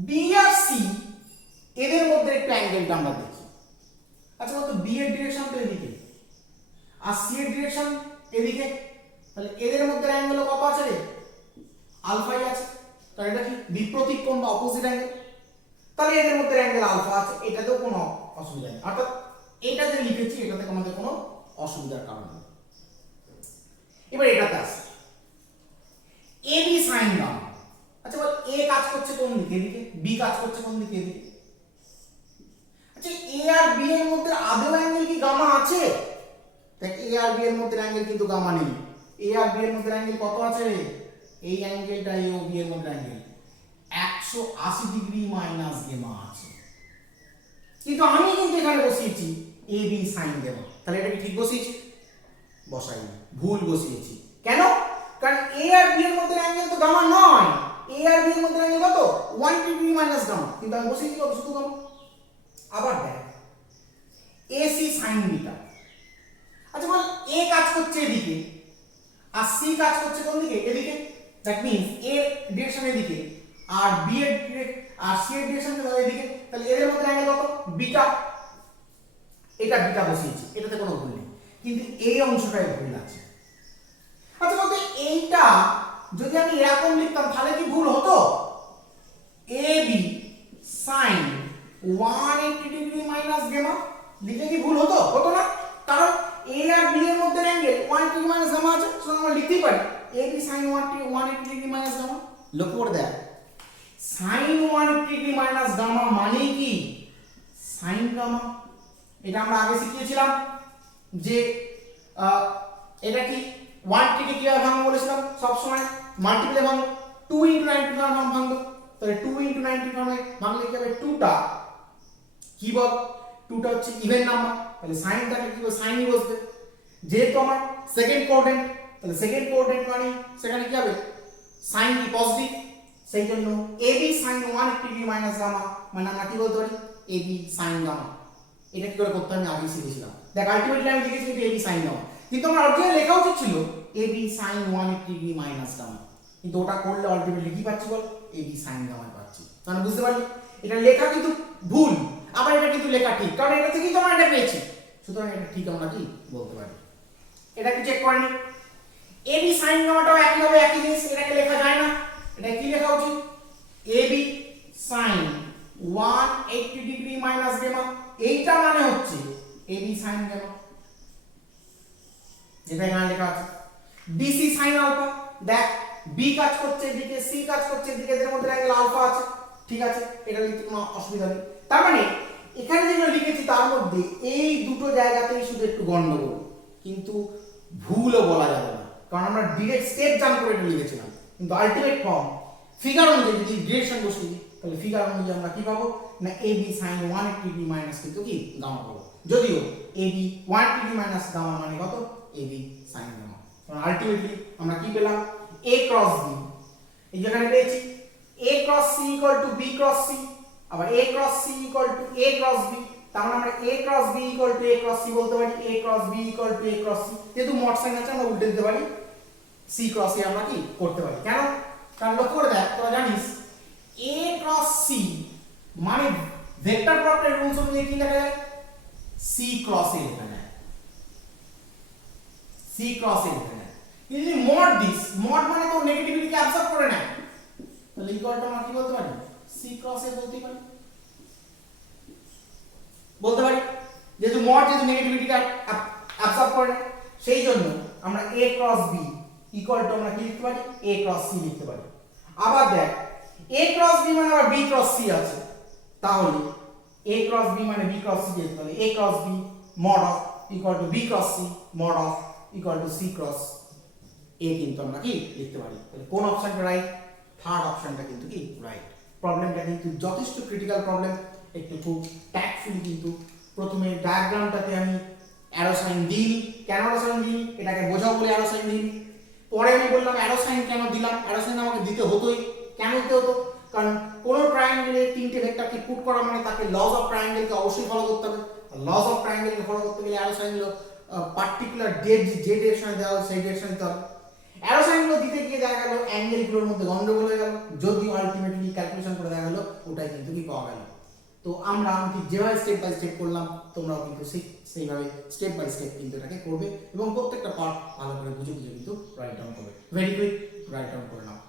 বি আর সি এদের মধ্যে একটু অ্যাঙ্গেলটা আমরা দেখি। আচ্ছা বলতো বি এর ডিরেকশন তো এদিকে আর সি এর ডিরেকশন এদিকে, তাহলে এদের মধ্যে অ্যাঙ্গেল কত আছে রে? আলফাই আছে। তাহলে এটা কি বিপরীত কোণ বা অপোজিট অ্যাঙ্গেল, তাহলে এদের মধ্যে অ্যাঙ্গেল আলফা আছে, এটাতেও কোনো অসুবিধা নেই। অর্থাৎ এটা যে লিখেছি এটাতে আমাদের কোনো অসুবিধার কারণ নেই। এবার এটাতে আসি এ বি সাইন গামা। আচ্ছা বল এ কাজ করছে কোন দিকে? এদিকে। বি কাজ করছে কোন দিকে? এদিকে। আচ্ছা এ আর বি এর মধ্যে আদৌ অ্যাঙ্গেল কি গামা আছে? দেখ এ আর বি এর মধ্যে অ্যাঙ্গেল কিন্তু গামা নেই। এ আর বি এর মধ্যে অ্যাঙ্গেল কত আছে রে? এই অ্যাঙ্গেলটা এ ও বি এর মধ্যে অ্যাঙ্গেল 180 ডিগ্রি মাইনাস গামা আছে। কিন্তু আমি কিন্তু এখানে বসিয়েছি এ বি সাইন গামা। তাহলে এটা কি ঠিক বসিয়েছি? বসাইনি, ভুল বসিয়েছি। কেন? কারণ এ আর বি এর মধ্যে অ্যাঙ্গেল তো গামা নয়। এ আর বি এর মধ্যে অ্যাঙ্গেল কত? 1 ডিগ্রি মাইনাস গামা, কিন্তু আমি বসিয়েছি কত? শুধু গামা। আবার দেখ এসি সাইন বিটা। আচ্ছা বল এ কাজ করছে এদিকে আর সি কাজ করছে কোন দিকে? এদিকে। দ্যাট মিন্স এ ডিরেকশন এদিকে আর বি এর আর সি এর ডিরেকশন এদিকে, তাহলে এদের মধ্যে অ্যাঙ্গেল কত? বিটা। এটা বিটা বসিয়েছি, এটাতে কোনো ভুল নেই, কিন্তু এই অংশটায় ভুল আছে। আচ্ছা বলতে এইটা যদি আমি এরকম লিখতাম তাহলে কি ভুল হতো? A B sine 180 degree minus gamma লিখলে কি ভুল হতো? হতো না, কারণ এ আর বি এর মধ্যে অ্যাঙ্গেল 180 ডিগ্রি মাইনাস গামা আছে, সুতরাং আমরা লিখতেই পারি A B sine 180 degree minus gamma. লক্ষ্য করে দেখ সাইন 180 ডিগ্রি মাইনাস গামা মানে কি? Sine gamma. এটা আমরা আগে শিখিয়েছিলাম যে এটা কি 180 কিভাবে ভাঙবো বলেছিলাম, সব সময় মাল্টিপ্লে ভাঙবো, 2 * 90 ভাঙবো। তাহলে 2 * 90 ভাঙলে কি হবে? 2টা কি বল? 2টা হচ্ছে ইভেন নাম্বার, তাহলে সাইনটাকে কি হবে? সাইনই বসবে। যেহেতু আমার সেকেন্ড কোঅর্ডিনেট, তাহলে সেকেন্ড কোঅর্ডিনেট মানে সেখানে কি হবে? সাইন কি পজিটিভ, সেই জন্য ab sin 180 degree minus gamma মানে আমরা কি বলতে পারি? ab sin gamma. এটা কি করে করতে আমি আগে শিখেছিলাম। দেখ আলটিমেটলি আমি লিখেছি কিন্তু ab sin গামা, কিন্তু আমার অরিজিনাল লেখা উচিত ছিল ab sin 180 degree minus gamma, কিন্তু ওটা করলে আলটিমেটলি কি পাচ্ছি বল? ab sin গামা পাচ্ছি। তাহলে বুঝতে পারলি এটা লেখা কিন্তু ভুল, আবার এটা কিন্তু লেখা ঠিক, কারণ এটা থেকেই তো আমরা এটা পেয়েছি, সুতরাং এটা ঠিক আমরা কি বলতে পারি। এটা কি চেক করে নি? ab sin গামাটাও একই হবে, একই জিনিস, এটাকে লেখা যায় না। এটা কি লেখা উচিত? ab sin 180 degree minus gamma, এইটা মানে হচ্ছে ab sin গামা, যেটা এখানে লেখা আছে। bc sin আলফা, দেখ b কাজ করছে এদিকে, c কাজ করছে এদিকে, এদের মধ্যে অ্যাঙ্গেল আলফা আছে, ঠিক আছে, এটা লিখতে কোনো অসুবিধা নেই। তার মানে এখানে যেগুলো লিখেছি তার মধ্যে এই দুটো জায়গাতেই শুধু একটু গন্ডগোল, কিন্তু ভুলও বলা যাবে না, কারণ আমরা ডিরেক্ট স্টেপ জাম্প করে এটা লিখেছিলাম, কিন্তু আলটিমেট ফর্ম ফিগার অনুযায়ী যদি ডিরেকশন বসিয়ে দিই তাহলে ফিগার অনুযায়ী আমরা কি পাবো না ab sin 180 ডিগ্রি মাইনাস কিন্তু কি গামা পাবো, যদিও ab 180 ডিগ্রি মাইনাস গামা মানে কত? ab sin gamma. কারণ আলটিমেটলি আমরা কি পেলাম? a ক্রস b, এই যেখানে পেয়েছি a cross c equal to b cross c, আবার a cross c equal two a cross b, তার মানে আমরা a cross b equal to a cross c বলতে পারি, a cross b equal to a cross c, যেহেতু mod sign আছে আমরা উল্টে দিতে পারি, c ক্রস a আমরা কি করতে পারি। কেন? কারণ লক্ষ্য করে দেখ, তোরা জানিস a ক্রস c মানে ভেক্টর প্রপার্টির রুলস অনুযায়ী কি লেখা যায়, সি ক্রস এ লেখা যায়, সি ক্রস এ লেখা যায়। কিন্তু যদি মড দিস, মড মানে তো নেগেটিভিটিকে অ্যাবসর্ব করে নেয়, তাহলে ইকুয়ালটা আমরা কি বলতে পারি, সি ক্রস এ বলতে পারি, যেহেতু মড যেহেতু নেগেটিভিটিকে অ্যাবসর্ব করে নেয়, সেই জন্য আমরা a cross b equal to আমরা কি লিখতে পারি, a ক্রস c লিখতে পারি। আবার দেখ a ক্রস b মানে আবার b ক্রস c আছে, তাহলে a ক্রস b মানে b ক্রস c লিখতে পারি, a cross b mod of equal to b cross c mod of equal to c cross a কিন্তু আমরা কি লিখতে পারি। তাহলে কোন অপশনটা রাইট, থার্ড অপশনটা কিন্তু কি রাইট। প্রবলেমটা কিন্তু যথেষ্ট ক্রিটিক্যাল প্রবলেম, একটু খুব ট্যাক্টফুলি কিন্তু প্রথমে ডায়াগ্রামটাতে আমি অ্যারো সাইন দিই, কেন অ্যারো সাইন দিই এটাকে বোঝাও বলে অ্যারো সাইন দিই, পরে আমি বললাম অ্যারো সাইন কেন দিলাম, অ্যারো সাইন আমাকে দিতে হতোই, কেন দিতে হতো, কারণ কোনো ট্রায়াঙ্গেলে তিনটে ভেক্টরকে পুট করা মানে তাকে লজ অফ ট্রায়াঙ্গেলকে অবশ্যই ফলো করতে হবে, লজ অফ ট্রায়াঙ্গেলকে ফলো করতে গেলে অ্যারো সাইনগুলো পার্টিকুলার যে ডিরেকশনে দেওয়া হয় সেই ডিরেকশনে দিতে হবে। অ্যারো সাইনগুলো দিতে গিয়ে দেখা গেল অ্যাঙ্গেলগুলোর মধ্যে গন্ডগোল হয়ে গেল, যদিও আলটিমেটলি ক্যালকুলেশন করে দেখা গেল ওটাই কিন্তু কি পাওয়া গেল। তো আমি ঠিক যেভাবে স্টেপ বাই স্টেপ করলাম তোমরাও কিন্তু সেইভাবে স্টেপ বাই স্টেপ কিন্তু এটাকে করবে এবং প্রত্যেকটা পার্ট ভালো করে বুঝে বুঝে কিন্তু রাইট ডাউন করবে। ভেরি কুইক রাইট ডাউন করে নাও।